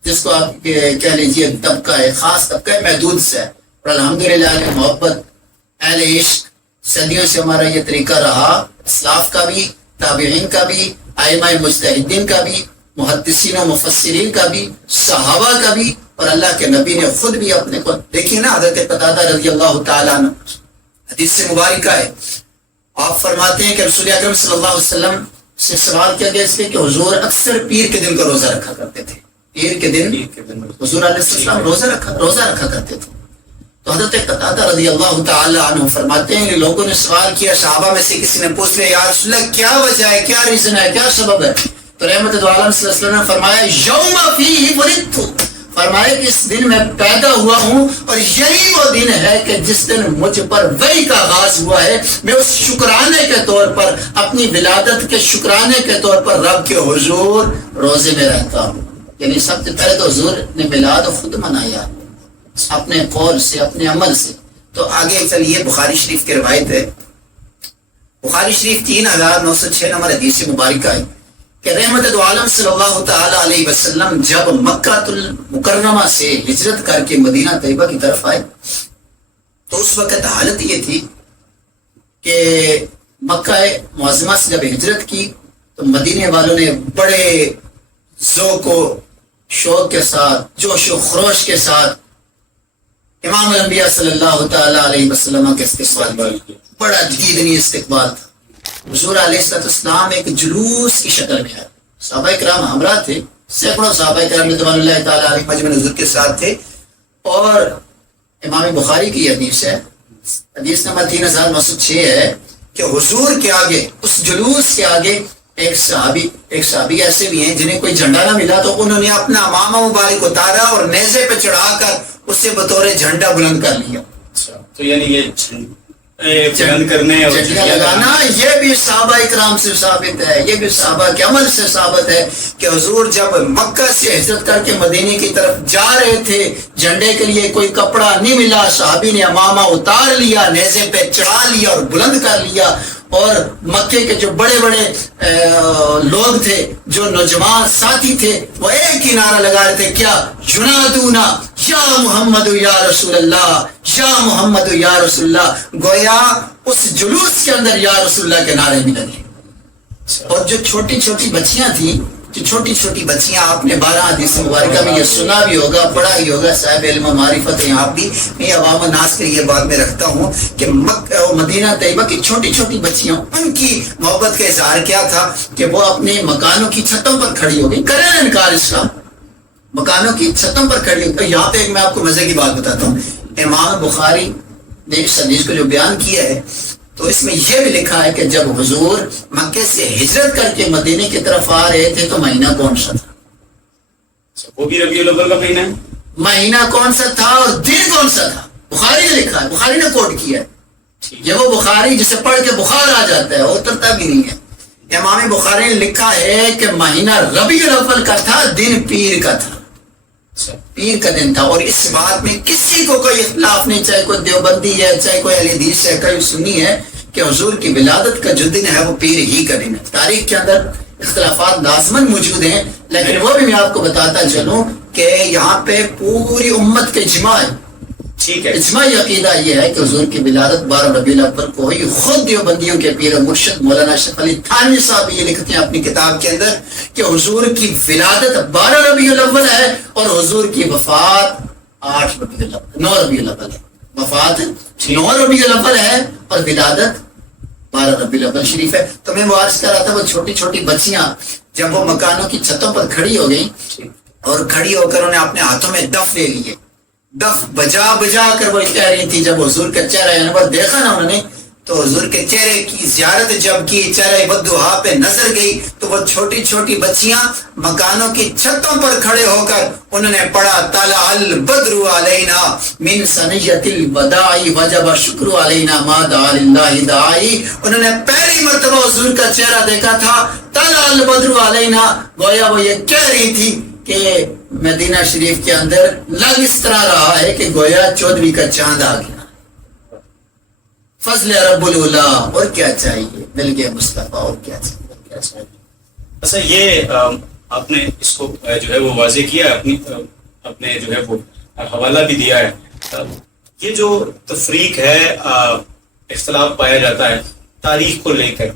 جس کو آپ کہہ لیجیے طبقہ ہے، خاص طبقہ ہے، محدود سے ہے. اور الحمدللہ محبت اہل عشق صدیوں سے ہمارا یہ طریقہ رہا، اسلاف کا بھی، تابعین کا بھی، ائمہ مجتہدین کا بھی، محدثین و مفسرین کا بھی، صحابہ کا بھی، اور اللہ کے نبی نے خود بھی اپنے کو دیکھیے نا. حضرت قتادہ رضی اللہ تعالیٰ عنہ حدیث سے مبارکہ ہے، آپ فرماتے ہیں کہ رسول اکرم صلی اللہ علیہ وسلم سے سوال کیا گیا اس لیے کہ حضور اکثر پیر کے دن کا روزہ رکھا کرتے تھے. پیر کے دن حضور علیہ السلام روزہ رکھا کرتے تھے. تو حضرت قتادہ رضی اللہ تعالی عنہ فرماتے ہیں کہ لوگوں نے سوال کیا، صحابہ میں سے کسی نے پوچھ لیا یا رسول اللہ کیا وجہ ہے، کیا ریزن ہے، کیا سبب ہے؟ تو رحمت دو عالم صلی اللہ علیہ وسلم نے فرمایا یوم فیہ ولدت، فرمایا کہ اس دن میں پیدا ہوا ہوں اور یہی وہ دن ہے کہ جس دن مجھ پر وحی کا آغاز ہوا ہے، میں اس شکرانے کے طور پر، اپنی ولادت کے شکرانے کے طور پر رب کے حضور روزے میں رہتا ہوں۔ یعنی سب سے پہلے تو حضور نے میلاد خود منایا اپنے قول سے، اپنے عمل سے۔ تو آگے چلیے، بخاری شریف کی روایت ہے، بخاری شریف 3906 نمبر حدیث مبارکہ ہے کہ رحمت دو عالم صلی اللہ تعالی علیہ وسلم جب مکہ المکرمہ سے ہجرت کر کے مدینہ طیبہ کی طرف آئے تو اس وقت حالت یہ تھی کہ مکہ معظمہ سے جب ہجرت کی تو مدینے والوں نے بڑے ذوق و شوق کے ساتھ، جوش و خروش کے ساتھ امام الانبیاء صلی اللہ تعالی علیہ وسلم کے استقبال کیا، بڑا دیدنی استقبال تھا۔ حضور علیہ السلام ایک جلوس کی شکل میں آئے، صحابہ کرام ہمراہ تھے، سینکڑوں صحابہ کرام رضوان اللہ تعالی علیہ مجمع حضور کے ساتھ تھے، اور امام بخاری کی حدیث ہے، حدیث نمبر 3906 ہے کہ حضور کے آگے، اس جلوس کے آگے ایک صحابی ایسے بھی ہیں جنہیں کوئی جھنڈا نہ ملا تو انہوں نے اپنا امامہ مبارک اتارا اور نیزے پہ چڑھا کر اسے بطور جھنڈا بلند کر لیا۔ تو یعنی یہ بلند کرنے اور جھنڈا لگانا یہ بھی صحابہ اکرام سے ثابت ہے، یہ بھی صحابہ کے عمل سے ثابت ہے کہ حضور جب مکہ سے ہجرت کر کے مدینے کی طرف جا رہے تھے، جھنڈے کے لیے کوئی کپڑا نہیں ملا، صحابی نے امامہ اتار لیا، نیزے پہ چڑھا لیا اور بلند کر لیا، اور مکے کے جو بڑے بڑے لوگ تھے، جو نوجوان ساتھی تھے، وہ ایک ہی نعرہ لگا رہے تھے، کیا ینادونا یا محمد یا رسول اللہ، یا محمد یا رسول اللہ، گویا اس جلوس کے اندر یا رسول اللہ کے نعرے بھی لگے۔ اور جو چھوٹی چھوٹی بچیاں تھیں، جو چھوٹی چھوٹی بچیاں، آپ نے 12 حدیث مبارکہ میں یہ سنا بھی ہوگا، پڑھا ہی ہوگا، صاحب علم و معرفت ہیں آپ بھی، میں عوام الناس کے لیے بات میں رکھتا ہوں کہ مدینہ طیبہ کی چھوٹی چھوٹی بچیاں، ان کی محبت کا اظہار کیا تھا کہ وہ اپنے مکانوں کی چھتوں پر کھڑی ہو گئی، کریں نا انکار اس کا، مکانوں کی چھتوں پر کھڑی ہو گئی۔ یہاں پہ میں آپ کو مزے کی بات بتاتا ہوں، امام بخاری نے اس حدیث کو جو بیان کیا ہے تو اس میں یہ بھی لکھا ہے کہ جب حضور مکے سے ہجرت کر کے مدینے کی طرف آ رہے تھے تو مہینہ کون سا تھا؟ وہ بھی ربیع الاول کا مہینہ ہے، مہینہ کون سا تھا اور دن کون سا تھا؟ بخاری نے لکھا ہے، بخاری نے کوٹ کیا ہے، یہ وہ بخاری جسے پڑھ کے بخار آ جاتا ہے، اترتا بھی نہیں ہے۔ امام بخاری نے لکھا ہے کہ مہینہ ربیع الاول کا تھا، دن پیر کا تھا، پیر کا دن تھا، اور اس بات میں کسی کو کوئی اختلاف نہیں، چاہے کوئی دیوبندی ہے، چاہے کوئی اہل حدیث ہے، کوئی سنی ہے، کہ حضور کی ولادت کا جو دن ہے وہ پیر ہی کا دن ہے۔ تاریخ کے اندر اختلافات لازماً موجود ہیں، لیکن وہ بھی میں آپ کو بتاتا چلوں کہ یہاں پہ پوری امت کے اجماع ہے، ٹھیک ہے، اجماعی عقیدہ یہ ہے کہ حضور کی ولادت 12 ربیع الاول کو ہوئی۔ خود دیوبندیوں کے پیر و مرشد مولانا اشرف علی تھانوی صاحب یہ لکھتے ہیں اپنی کتاب کے اندر کہ حضور کی ولادت 12 ربیع الاول ہے اور حضور کی وفات 9 ربیع الاول ہے، وفات 9 ربیع الاول ہے اور ولادت 12 ربیع الاول شریف ہے۔ تو میں وہ عرض کر رہا تھا، وہ چھوٹی چھوٹی بچیاں جب وہ مکانوں کی چھتوں پر کھڑی ہو گئی اور کھڑی ہو کر انہوں نے اپنے ہاتھوں میں دف لے لیے، دف بجا بجا کر وہ کہہ رہی تھی، جب حضور کا چہرہ انور دیکھا نا انہوں نے تو حضور کے چہرے کی زیارت جب کی، چہرہ بدوہا پہ نظر گئی تو وہ چھوٹی چھوٹی بچیاں مکانوں کی چھتوں پر کھڑے ہو کر انہوں نے پڑھا طلع البدر علینا من ثنیۃ الوداع وجب شکر علینا ما دعا للہ داعی۔ انہوں نے پہلی مرتبہ حضور کا چہرہ دیکھا تھا، طلع البدر علینا، گویا وہ یہ کہہ رہی تھی کہ مدینہ شریف کے اندر لگ اس طرح رہا ہے کہ گویا 14ویں کا چاند آ گیا، فضل رب العلا، اور کیا چاہیے، مل گیا مصطفیٰ، اور کیا چاہیے۔ اچھا، یہ آپ نے اس کو جو ہے وہ واضح کیا، اپنے جو ہے وہ حوالہ بھی دیا ہے۔ یہ جو تفریق ہے، اختلاف پایا جاتا ہے تاریخ کو لے کر،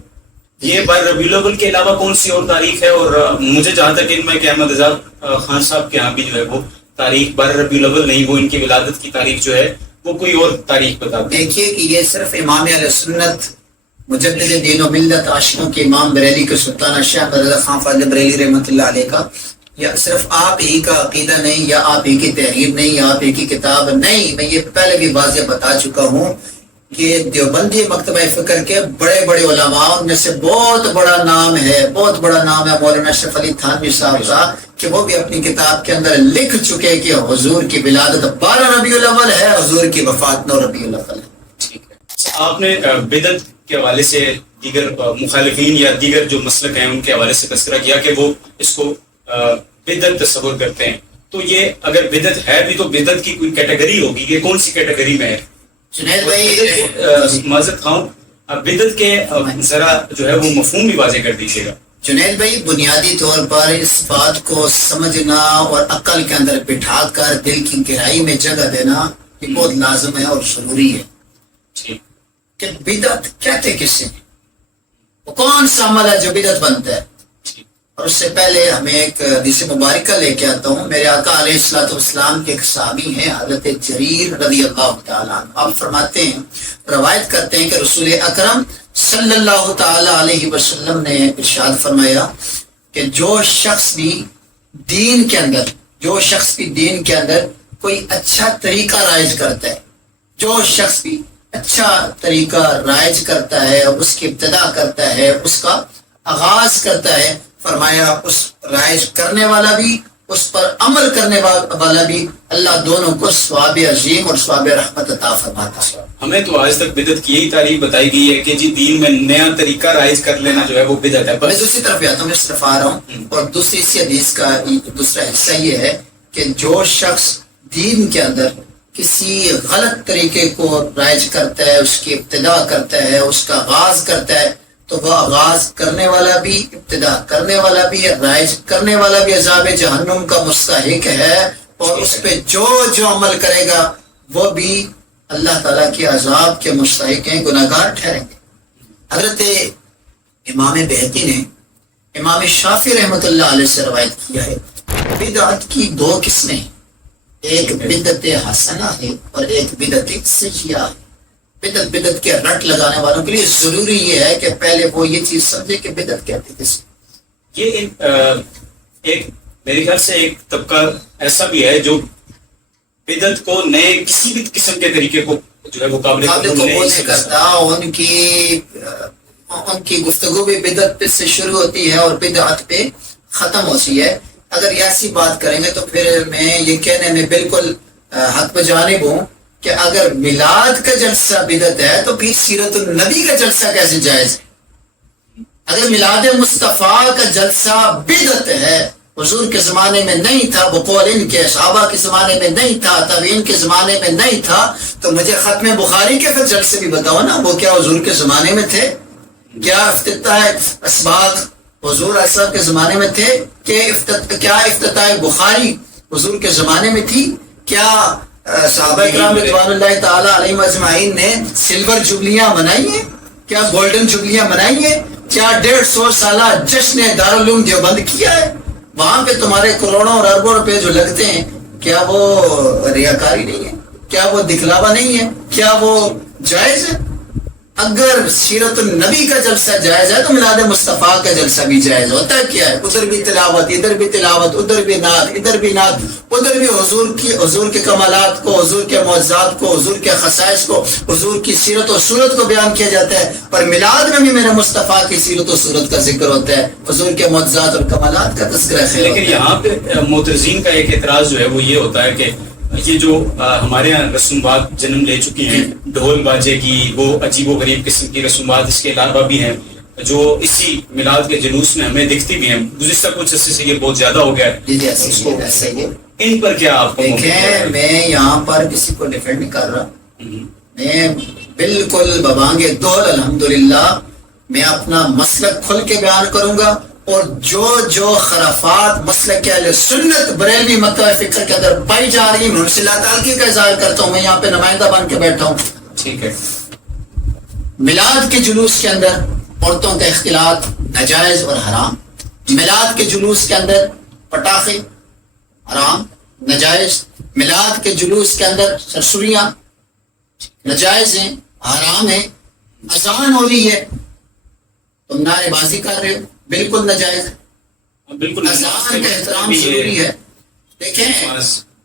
یہ 12 ربیع الاول کے علاوہ کون سی اور تاریخ ہے؟ اور مجھے جہاں تک علم ہے کہ احمد رضا خان صاحب کے یہاں بھی جو ہے وہ تاریخ 12 ربیع الاول نہیں، وہ ان کی ولادت کی تاریخ جو ہے وہ کوئی اور تاریخ بتاتے ہیں۔ دیکھیے کہ یہ صرف امام اہل سنت مجدد دین و ملت عاشقوں کے امام بریلی کے سلطانہ شیخ احمد رضا خان فاضل بریلی رحمۃ اللہ علیہ کا یا صرف آپ ہی کا عقیدہ نہیں، یا آپ ہی کی تحریر نہیں، یا آپ ہی کی کتاب نہیں. میں یہ پہلے بھی واضح بتا چکا ہوں کہ دیوبندی مکتبہ فکر کے بڑے بڑے علماء، ان میں سے بہت بڑا نام ہے مولانا اشرف علی تھانوی صاحب کا، کہ وہ بھی اپنی کتاب کے اندر لکھ چکے کہ حضور کی ولادت 12 ربیع الاول ہے، حضور کی وفات 9 ربیع الاول ہے. ٹھیک ہے. آپ نے بدعت کے حوالے سے دیگر مخالفین یا دیگر جو مسلک ہیں ان کے حوالے سے تذکرہ کیا کہ وہ اس کو بدعت تصور کرتے ہیں. تو یہ اگر بدعت ہے بھی تو بدعت کی کوئی کیٹیگری ہوگی، یہ کون سی کیٹیگری میں ہے؟ جنید بھائی معذرت خواہوں، بدعت کے ذرا جو ہے وہ مفہوم بھی واضح کر دیجیے گا. جنید بھائی، بنیادی طور پر اس بات کو سمجھنا اور عقل کے اندر بٹھا کر دل کی گہرائی میں جگہ دینا یہ بہت لازم ہے اور ضروری ہے ٹھیک. کہ بدعت کہتے کسے ہیں، وہ کون سا عمل ہے جو بدعت بنتا ہے. ٹھیک. اور اس سے پہلے ہمیں ایک حدیث مبارکہ لے کے آتا ہوں. میرے آقا علیہ الصلوۃ والسلام کے ایک صحابی ہیں حضرت جریر رضی اللہ تعالیٰ عنہ. آپ فرماتے ہیں، روایت کرتے ہیں کہ رسول اکرم صلی اللہ تعالی علیہ وسلم نے ارشاد فرمایا کہ جو شخص بھی دین کے اندر کوئی اچھا طریقہ رائج کرتا ہے، جو شخص بھی اچھا طریقہ رائج کرتا ہے، اس کی ابتدا کرتا ہے، اس کا آغاز کرتا ہے، فرمایا اس رائج کرنے والا بھی، اس پر عمل کرنے والا بھی، اللہ دونوں کو ثواب عظیم اور ثواب رحمت عطا فرماتا ہے. ہمیں تو آج تک بدعت کی یہی تعریف بتائی گئی ہے کہ جی دین میں نیا طریقہ رائج کر لینا جو ہے وہ بدعت ہے. میں دوسری طرف آتا ہوں، اس طرف آ رہا ہوں. اور دوسری اسی حدیث کا دوسرا حصہ یہ ہے کہ جو شخص دین کے اندر کسی غلط طریقے کو رائج کرتا ہے، اس کی ابتدا کرتا ہے، اس کا آغاز کرتا ہے، تو وہ آغاز کرنے والا بھی، ابتدا کرنے والا بھی، رائج کرنے والا بھی عذاب جہنم کا مستحق ہے. اور اس پہ جو عمل کرے گا وہ بھی اللہ تعالیٰ کے عذاب کے مستحق ہیں، گناہگار ٹھہریں گے. حضرت امام بہقی نے امام شافعی رحمۃ اللہ علیہ سے روایت کیا ہے، بدعت کی 2 قسمیں ہیں، ایک بدعت حسنہ ہے اور ایک بدعت سیئہ ہے. بدعت کے رٹ لگانے والوں کے لیے ضروری یہ ہے کہ پہلے وہ یہ چیز سمجھے کہ بدعت کہتے کس. یہ ایک میرے خیال سے ایک طبقہ ایسا بھی ہے جو بدعت کو نئے کسی بھی قسم کے طریقے کو جو ہے وہ قابل قبول نہیں کرتا. ان کی گفتگو بھی بدعت سے شروع ہوتی ہے اور بدعت پہ ختم ہوتی ہے. اگر ایسی بات کریں گے تو پھر میں یہ کہنے میں بالکل حق بجانب ہوں کہ اگر میلاد کا جلسہ بدعت ہے تو پھر سیرت النبی کا جلسہ کیسے جائز ہے؟ اگر میلاد مصطفیٰ کا جلسہ بدعت ہے، حضور کے زمانے میں نہیں تھا، بقول ان کے صحابہ کے زمانے میں نہیں تھا، تابعین کے زمانے میں نہیں تھا، تو مجھے ختم بخاری کے پھر جلسے بھی بتاؤ نا، وہ کیا حضور کے زمانے میں تھے؟ کیا افتتاح اسباق حضور صاحب کے زمانے میں تھے؟ کیا افتتاح بخاری حضور کے زمانے میں تھی؟ کیا صحابہ کرام رضوان اللہ تعالی علیہم اجمعین نے سلور جبلیاں منائی ہیں؟ کیا گولڈن جبلیاں منائی ہیں؟ کیا 150 سالہ جشن دارالعلوم دیوبند کیا ہے؟ وہاں پہ تمہارے کروڑوں اور اربوں روپے جو لگتے ہیں، کیا وہ ریاکاری نہیں ہے؟ کیا وہ دکھلاوا نہیں ہے؟ کیا وہ جائز ہے؟ اگر سیرت النبی کا جلسہ جائز ہے تو میلاد مصطفیٰ کا جلسہ بھی جائز ہوتا ہے. کیا ہے؟ ادھر بھی تلاوت، ادھر بھی تلاوت، ادھر بھی نعت، ادھر بھی نعت، ادھر بھی حضور کے کمالات کو، حضور کے معجزات کو، حضور کے خصائص کو، حضور کی سیرت و صورت کو بیان کیا جاتا ہے. پر میلاد میں بھی میرے مصطفیٰ کی سیرت و صورت کا ذکر ہوتا ہے، حضور کے معجزات اور کمالات کا تذکرہ ہے. لیکن یہاں پہ معترضین کا ایک اعتراض جو ہے وہ یہ ہوتا ہے کہ یہ جو ہمارے یہاں رسومات جنم لے چکی ہیں، ڈھول باجے کی وہ عجیب و غریب قسم کی رسومات اس کے علاوہ بھی ہیں جو اسی میلاد کے جلوس میں ہمیں دکھتی بھی ہیں. گزشتہ کچھ عرصے سے یہ بہت زیادہ ہو گیا ہے. ان پر کیا آپ کو؟ دیکھیں، میں یہاں پر کسی کو ڈیفینڈ نہیں کر رہا، میں بالکل ببانگ دول الحمدللہ میں اپنا مسلک کھل کے بیان کروں گا، اور جو خرافات مسلک اہل سنت بریلوی مکتبہ فکر کے اندر پائی جا رہی ہیں، میں ان سے لا تعلقی کا اظہار کرتا ہوں. میں یہاں پہ نمائندہ بن کے بیٹھا ہوں. ٹھیک ہے. میلاد کے جلوس کے اندر عورتوں کا اختلاط ناجائز اور حرام. میلاد کے جلوس کے اندر پٹاخے حرام ناجائز. میلاد کے جلوس کے اندر سرسریاں ناجائز ہیں، حرام ہیں. اذان ہو رہی ہے، تم نعرے بازی کر رہے ہو، بالکل ناجائز ہے. بالکل اذان کا احترام ضروری ہے.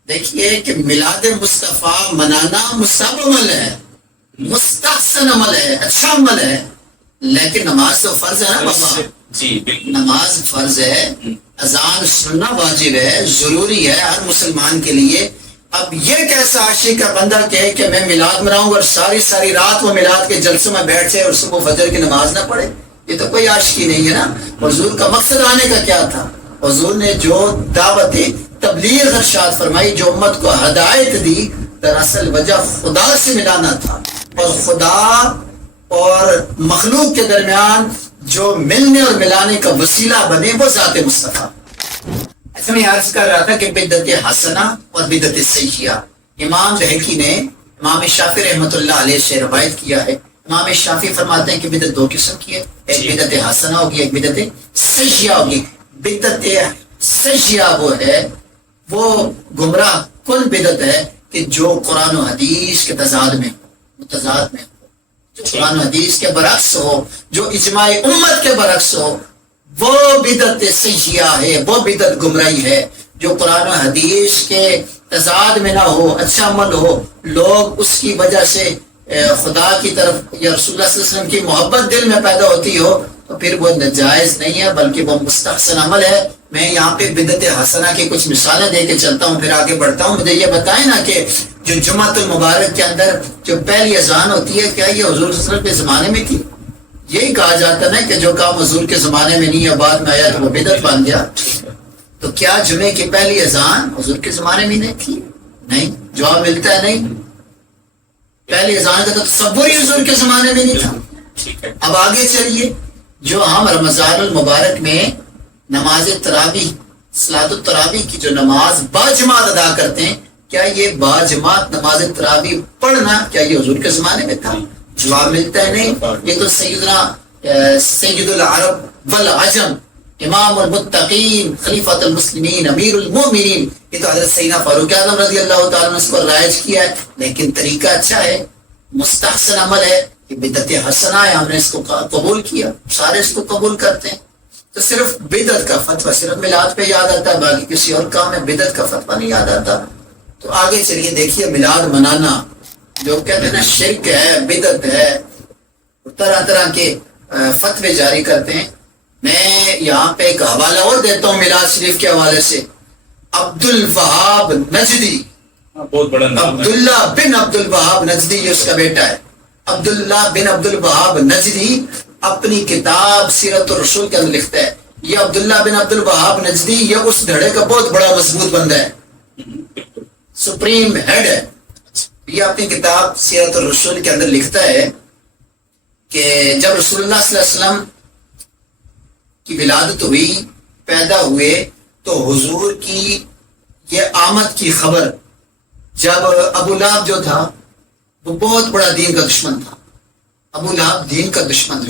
دیکھیے کہ میلاد مصطفیٰ منانا مستحب عمل ہے، مستحسن عمل ہے، اچھا عمل ہے، لیکن نماز تو فرض ہے نا بابا. جی بالکل نماز فرض ہے، اذان سننا واجب ہے، ضروری ہے ہر مسلمان کے لیے. اب یہ کیسا عاشق کا بندہ کہے کہ میں میلاد مناؤں اور ساری رات وہ میلاد کے جلسوں میں بیٹھ جائے اور صبح فجر کی نماز نہ پڑھے؟ یہ تو کوئی عاشقی نہیں ہے نا. حضور کا مقصد آنے کا کیا تھا؟ حضور نے جو دعوت تبلیغ ارشاد فرمائی، جو امت کو ہدایت دی، دراصل وجہ خدا سے ملانا تھا. اور خدا اور مخلوق کے درمیان جو ملنے اور ملانے کا وسیلہ بنے وہ ذات مصطفیٰ. ایسا میں عرض کر رہا تھا کہ بدعت حسنہ اور بدعت سیئہ، امام بہقی نے امام شافعی رحمۃ اللہ علیہ سے روایت کیا ہے. امام شافعی فرماتے ہیں کہ بدعت دو قسم کی ہے، ایک بدعت حسنہ ہوگی، ایک بدعت سیئہ ہوگی. بدعت سیئہ وہ ہے، وہ گمراہ کن بدعت ہے کہ جو قرآن و حدیث کے تضاد میں ہو، جو قرآن و حدیث کے برعکس ہو، جو اجماع امت کے برعکس ہو، وہ بدعت سیئہ ہے، وہ بدعت گمراہی ہے. جو قرآن و حدیث کے تضاد میں نہ ہو، اچھا عمل ہو، لوگ اس کی وجہ سے خدا کی طرف یا رسول اللہ صلی اللہ علیہ وسلم کی محبت دل میں پیدا ہوتی ہو، تو پھر وہ ناجائز نہیں ہے بلکہ وہ مستحسن عمل ہے. میں یہاں پہ بدعت حسنہ کی کچھ مثالیں دے کے چلتا ہوں، پھر آگے بڑھتا ہوں. مجھے یہ بتائیں نا کہ جو جمعۃ المبارک کے اندر جو پہلی اذان ہوتی ہے، کیا یہ حضور صلی اللہ علیہ وسلم کے زمانے میں تھی؟ یہی کہا جاتا نا کہ جو کام حضور کے زمانے میں نہیں ہے بعد میں آیا تو وہ بدعت بن گیا. تو کیا جمعے کی پہلی اذان حضور کے زمانے میں نہیں تھی؟ نہیں. جواب ملتا ہے نہیں. پہلی اذان کا تو تصور ہی حضور کے زمانے میں نہیں تھا. اب آگے چلیے، جو ہم رمضان المبارک میں نماز تراویح، صلاۃ التراویح کی جو نماز باجماعت ادا کرتے ہیں، کیا یہ باجماعت نماز تراویح پڑھنا کیا یہ حضور کے زمانے میں تھا؟ جواب ملتا ہے نہیں. یہ تو سید العرب والعجم، امام المتقین، خلیفۃ المسلمین، امیر المومنین، یہ تو حضرت سیدنا فاروق اعظم رضی اللہ تعالیٰ نے اس کو رائج کیا ہے. لیکن طریقہ اچھا ہے، مستحسن عمل ہے، کہ بدعت حسنہ ہے، ہم نے اس کو قبول کیا، سارے اس کو قبول کرتے ہیں. تو صرف بدعت کا فتویٰ صرف میلاد پہ یاد آتا ہے، باقی کسی اور کام میں بدعت کا فتویٰ نہیں یاد آتا. تو آگے چلیے، دیکھیے میلاد منانا جو کہتے ہیں نا شرک ہے، بدعت ہے، طرح طرح کے فتوے جاری کرتے ہیں. میں یہاں پہ ایک حوالہ اور دیتا ہوں میلاد شریف کے حوالے سے. عبد الوہاب نجدی، بہت بڑا نام ہے، عبداللہ بن عبد الوہاب نجدی، یہ اس کا بیٹا ہے. عبداللہ بن عبد الوہاب نجدی اپنی کتاب سیرت الرسول کے اندر لکھتا ہے. یہ عبداللہ بن عبد الوہاب نجدی یہ اس دھڑے کا بہت بڑا مضبوط بندہ ہے، سپریم ہیڈ ہے. یہ اپنی کتاب سیرت الرسول کے اندر لکھتا ہے کہ جب رسول اللہ صلی اللہ علیہ وسلم کی ولادت ہوئی، پیدا ہوئے، تو حضور کی یہ آمد کی خبر جب ابو لہب جو تھا وہ بہت بڑا دین کا دشمن تھا. ابو لہب دین کا دشمن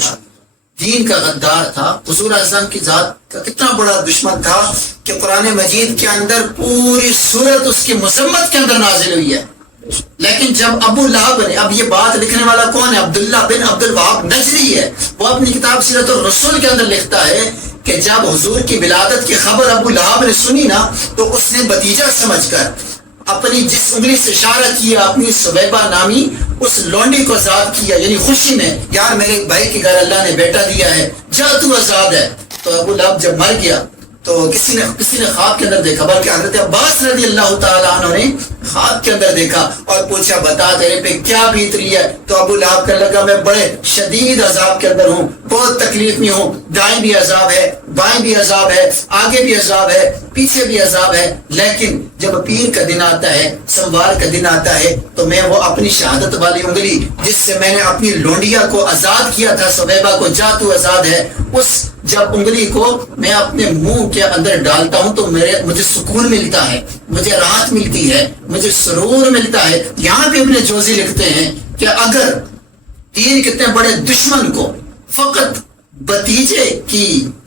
دین کا غدار تھا. حضور اعظم کی ذات کا کتنا بڑا دشمن تھا کہ قرآن مجید کے اندر پوری سورت اس کی مذمت کے اندر نازل ہوئی ہے. لیکن جب ابو لہب نے، اب یہ بات لکھنے والا کون ہے؟ عبداللہ بن عبد الوہاب نجدی ہے. وہ اپنی کتاب سیرت الرسول کے اندر لکھتا ہے کہ جب حضور کی ولادت کی خبر ابو لہب نے سنی نا، تو اس نے بتیجا سمجھ کر اپنی جس انگلی سے اشارہ کیا، اپنی سویبہ نامی اس لونڈی کو آزاد کیا، یعنی خوشی میں، یار میرے بھائی کے گھر اللہ نے بیٹا دیا ہے، جا تو آزاد ہے. تو ابو لہب جب مر گیا تو کسی نے خواب کے اندر دیکھا، بلکہ حضرت عباس رضی اللہ تعالیٰ عنہ نے خواب کے اندر دیکھا اور پوچھا بتا تیرے پہ کیا بیت رہی ہے؟ تو ابو لہب کہنے لگا میں بڑے شدید عذاب کے اندر ہوں، بہت تکلیف میں ہوں، دائیں بھی عذاب ہے، بائیں بھی عذاب ہے، آگے بھی عذاب ہے، پیچھے بھی عذاب ہے. لیکن جب پیر کا دن آتا ہے، سوموار کا دن آتا ہے، تو میں وہ اپنی شہادت والی انگلی جس سے میں نے اپنی لونڈیا کو آزاد کیا تھا، سویبہ کو، جا تو آزاد ہے، اس جب انگلی کو میں اپنے منہ کے اندر ڈالتا ہوں تو مجھے سکون ملتا ہے، مجھے راحت ملتی ہے، مجھے سرور ملتا ہے. یہاں پہ ابن جوزی لکھتے ہیں کہ اگر تین کتنے بڑے دشمن کو فقط بتیجے کی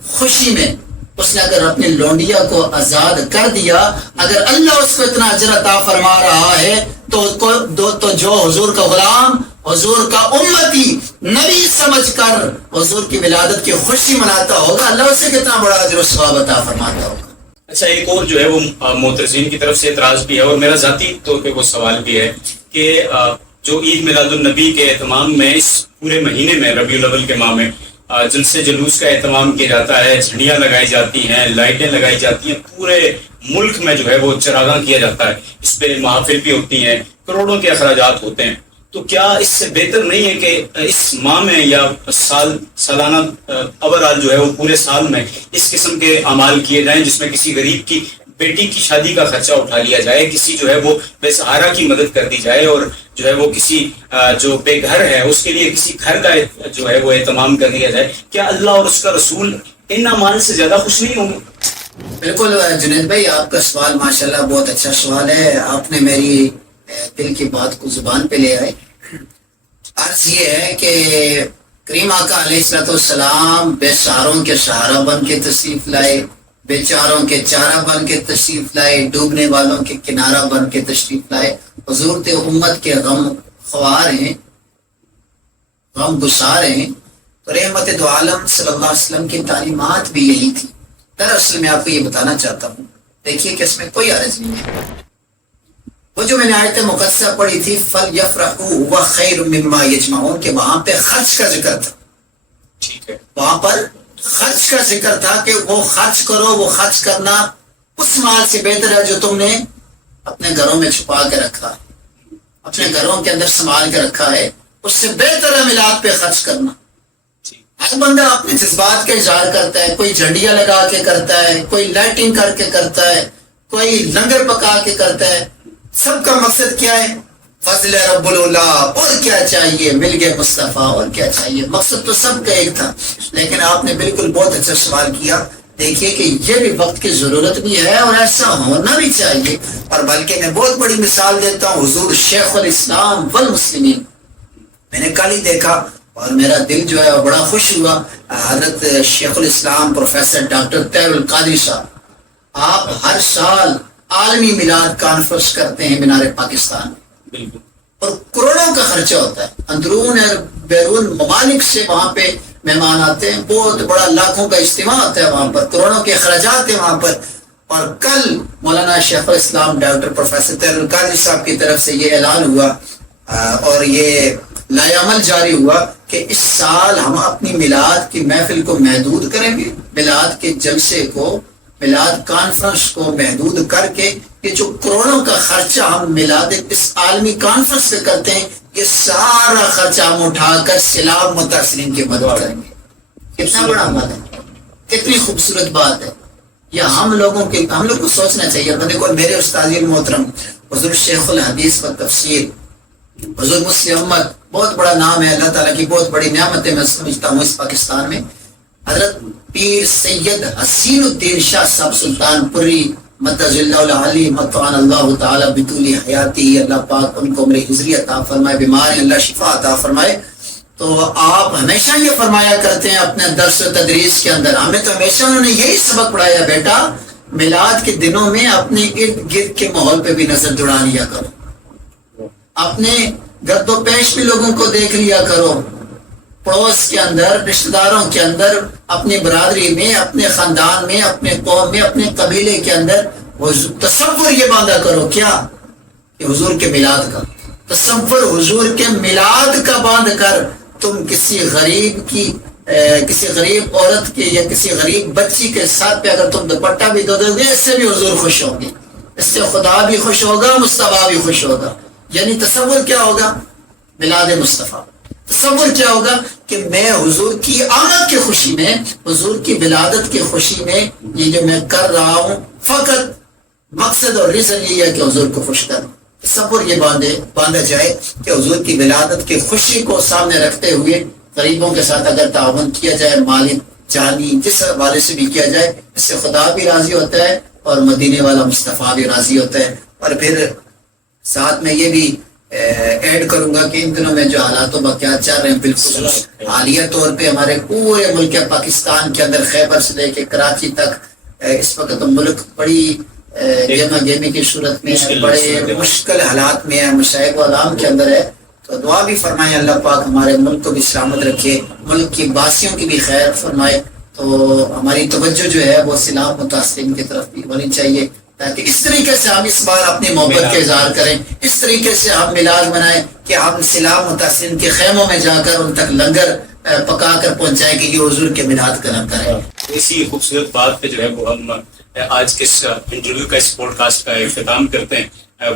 خوشی میں اس نے اگر اپنی لونڈیا کو آزاد کر دیا، اگر اللہ اس کو اتنا اجر عطا فرما رہا ہے تو جو حضور کا غلام حضور کا امتی نبی سمجھ کر حضور کی ولادت کی خوشی مناتا ہوگا، اللہ اسے کتنا بڑا اجر و ثواب عطا فرماتا ہوگا۔ اچھا، ایک اور جو ہے وہ معترضین کی طرف سے اعتراض بھی ہے، اور میرا ذاتی طور پہ وہ سوال بھی ہے کہ جو عید میلاد النبی کے اہتمام میں اس پورے مہینے میں ربیع الاول کے ماہ میں جلسے جلوس کا اہتمام کیا جاتا ہے، جھنڈیاں لگائی جاتی ہیں، لائٹیں لگائی جاتی ہیں، پورے ملک میں جو ہے وہ چراغاں کیا جاتا ہے، اس پہ محافل بھی ہوتی ہیں، کروڑوں کے اخراجات ہوتے ہیں، تو کیا اس سے بہتر نہیں ہے کہ اس ماہ میں یا سالانہ اوورآل جو ہے وہ پورے سال میں اس قسم کے اعمال کیے جائیں جس میں کسی غریب کی بیٹی کی شادی کا خرچہ اٹھا لیا جائے، کسی جو ہے وہ بے سہارا کی مدد کر دی جائے، اور جو ہے وہ کسی جو بے گھر ہے اس کے لیے کسی گھر کا جو ہے وہ اہتمام کر دیا جائے؟ کیا اللہ اور اس کا رسول ان اعمال سے زیادہ خوش نہیں ہوں گے؟ بالکل جنید بھائی، آپ کا سوال ماشاءاللہ بہت اچھا سوال ہے، آپ نے میری دل کی بات کو زبان پہ لے آئے۔ عرض یہ ہے کہ کریم آقا علیہ السلام بے سہاروں کے سہارا بن کے تشریف لائے، بیچاروں کے چارہ بن کے تشریف لائے، ڈوبنے والوں کے کنارہ بن کے تشریف لائے، حضور تے امت کے غم خوار ہیں، غم گسار ہیں۔ تو رحمت دو عالم صلی اللہ علیہ وسلم کی تعلیمات بھی یہی تھی۔ دراصل میں آپ کو یہ بتانا چاہتا ہوں، دیکھیے کہ اس میں کوئی عرض نہیں ہے۔ وہ جو میں نے آیت مقدسہ پڑھی تھی فَلْيَفْرَحُوا هُوَ خَيْرٌ مِّمَّا يَجْمَعُونَ، کہ وہاں پہ خرچ کا ذکر تھا، ٹھیک ہے، وہاں پر خرچ کا ذکر تھا کہ وہ خرچ کرو، وہ خرچ کرنا اس مال سے بہتر ہے جو تم نے اپنے گھروں میں چھپا کے رکھا ہے، اپنے گھروں کے اندر سنبھال کے رکھا ہے، اس سے بہتر ہے میلاد پہ خرچ کرنا۔ ہر بندہ اپنے جذبات کا اظہار کرتا ہے، کوئی جھنڈیاں لگا کے کرتا ہے، کوئی لائٹنگ کر کے کرتا ہے، کوئی لنگر پکا کے کرتا ہے، سب کا مقصد کیا ہے؟ فضل رب اللہ، اور کیا چاہیے؟ مل گئے مصطفیٰ، اور کیا چاہیے؟ مقصد تو سب کا ایک تھا۔ لیکن آپ نے بالکل بہت اچھا سوال کیا، دیکھیے کہ یہ بھی وقت کی ضرورت بھی ہے اور ایسا ہونا بھی چاہیے، اور بلکہ میں بہت بڑی مثال دیتا ہوں، حضور شیخ الاسلام والمسلمین، میں نے کل ہی دیکھا اور میرا دل جو ہے بڑا خوش ہوا، حضرت شیخ الاسلام پروفیسر ڈاکٹر طاہر القادری صاحب، آپ ہر سال عالمی میلاد کانفرنس کرتے ہیں مینار پاکستان میں، بالکل، اور کروڑوں کا خرچہ ہوتا ہے، اندرون اور بیرون ممالک سے وہاں پہ مہمان آتے ہیں، بہت بڑا لاکھوں کا اجتماع ہوتا ہے وہاں پر، کروڑوں کے اخراجات ہیں وہاں پر۔ اور کل مولانا شیخ الاسلام ڈاکٹر پروفیسر طاہر القادری صاحب کی طرف سے یہ اعلان ہوا اور یہ لائے عمل جاری ہوا کہ اس سال ہم اپنی میلاد کی محفل کو محدود کریں گے، میلاد کے جلسے کو، میلاد کانفرنس کو محدود کر کے یہ جو کروڑوں کا خرچہ ہم میلاد اس عالمی کانفرنس پہ کرتے ہیں، یہ سارا خرچہ ہم اٹھا کر سیلاب متاثرین کی مدد کریں گے۔ کتنا بڑا عمل ہے، کتنی خوبصورت بات ہے۔ یہ ہم لوگوں کو سوچنا چاہیے۔ دیکھو میرے استاد محترم حضور شیخ الحدیث و تفسیر حضور مسلم احمد، بہت بڑا نام ہے، اللہ تعالیٰ کی بہت بڑی نعمت ہے، میں سمجھتا ہوں اس پاکستان میں۔ حضرت پیر سید حسین الدین شاہ صاحب سلطان پوری متض اللہ علی متعان اللہ تعالیٰ بطول حیاتی، اللہ پاک ان کو عمر حضری عطا فرمائے، بیمار ہیں اللہ شفا عطا فرمائے۔ تو آپ ہمیشہ یہ فرمایا کرتے ہیں اپنے درس و تدریس کے اندر، ہمیں تو ہمیشہ انہوں نے یہی سبق پڑھایا، بیٹا میلاد کے دنوں میں اپنے ارد گرد کے ماحول پہ بھی نظر دوڑا لیا کرو، اپنے گرد و پیش بھی لوگوں کو دیکھ لیا کرو، پڑوس کے اندر، رشتہ داروں کے اندر، اپنی برادری میں، اپنے خاندان میں، اپنے قوم میں، اپنے قبیلے کے اندر تصور یہ باندھا کرو کیا کہ حضور کے میلاد کا تصور، حضور کے میلاد کا باندھ کر تم کسی غریب کی کسی غریب عورت کے یا کسی غریب بچی کے ساتھ پہ اگر تم دوپٹہ بھی دو دو گے، اس سے بھی حضور خوش ہوں گے، اس سے خدا بھی خوش ہوگا، مصطفیٰ بھی خوش ہوگا۔ یعنی تصور کیا ہوگا؟ میلاد مصطفیٰ۔ تصور کیا ہوگا کہ میں حضور کی آمد کی خوشی میں، حضور کی ولادت کی خوشی میں یہ جو میں کر رہا ہوں، فقط مقصد اور ریزن یہ ہے کہ حضور کو خوش کروں۔ تصور یہ باندھا جائے کہ حضور کی ولادت کی خوشی کو سامنے رکھتے ہوئے غریبوں کے ساتھ اگر تعاون کیا جائے، مالی جانی جس حوالے سے بھی کیا جائے، اس سے خدا بھی راضی ہوتا ہے اور مدینے والا مصطفیٰ بھی راضی ہوتا ہے۔ اور پھر ساتھ میں یہ بھی ایڈ کروں گا کہ ان دنوں میں جو حالات و واقعات چل رہے ہیں، بالکل حالیہ طور پہ ہمارے پورے ملک پاکستان کے اندر، خیبر سے لے کے کراچی تک، اس وقت ملک بڑی گہما گہمی کی صورت میں ہے، بڑے مشکل حالات میں ہے، مشائق و علام کے اندر ہے۔ تو دعا بھی فرمائیں اللہ پاک ہمارے ملک کو بھی سلامت رکھے، ملک کی باسیوں کی بھی خیر فرمائے۔ تو ہماری توجہ جو ہے وہ سیلاب متاثرین کی طرف بھی ہونی چاہیے، تاکہ اس طریقے سے ہم اس بار اپنی محبت کا اظہار کریں، اس طریقے سے ہم میلاد منائیں کہ ہم سیلاب متاثرین کے خیموں میں جا کر ان تک لنگر پکا کر پہنچائیں کہ یہ حضور کے میلاد کا لنگر ہے۔ اسی خوبصورت بات پہ جو ہے وہ ہم آج کے اس انٹرویو کا اس پوڈ کاسٹ کا اختتام کرتے ہیں۔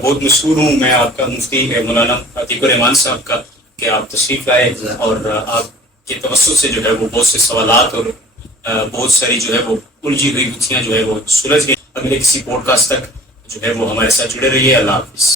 بہت مشکور ہوں میں آپ کا مفتی مولانا عتیق الرحمان صاحب کا کہ آپ تشریف لائے اور آپ کے توسط سے جو ہے وہ بہت سے سوالات اور بہت ساری جو ہے وہ الجھی ہوئی گتھیاں جو ہے وہ سلجھ گئی۔ اگلے کسی پوڈ کاسٹ تک جو ہے وہ ہمارے ساتھ جڑے رہیے۔ اللہ حافظ۔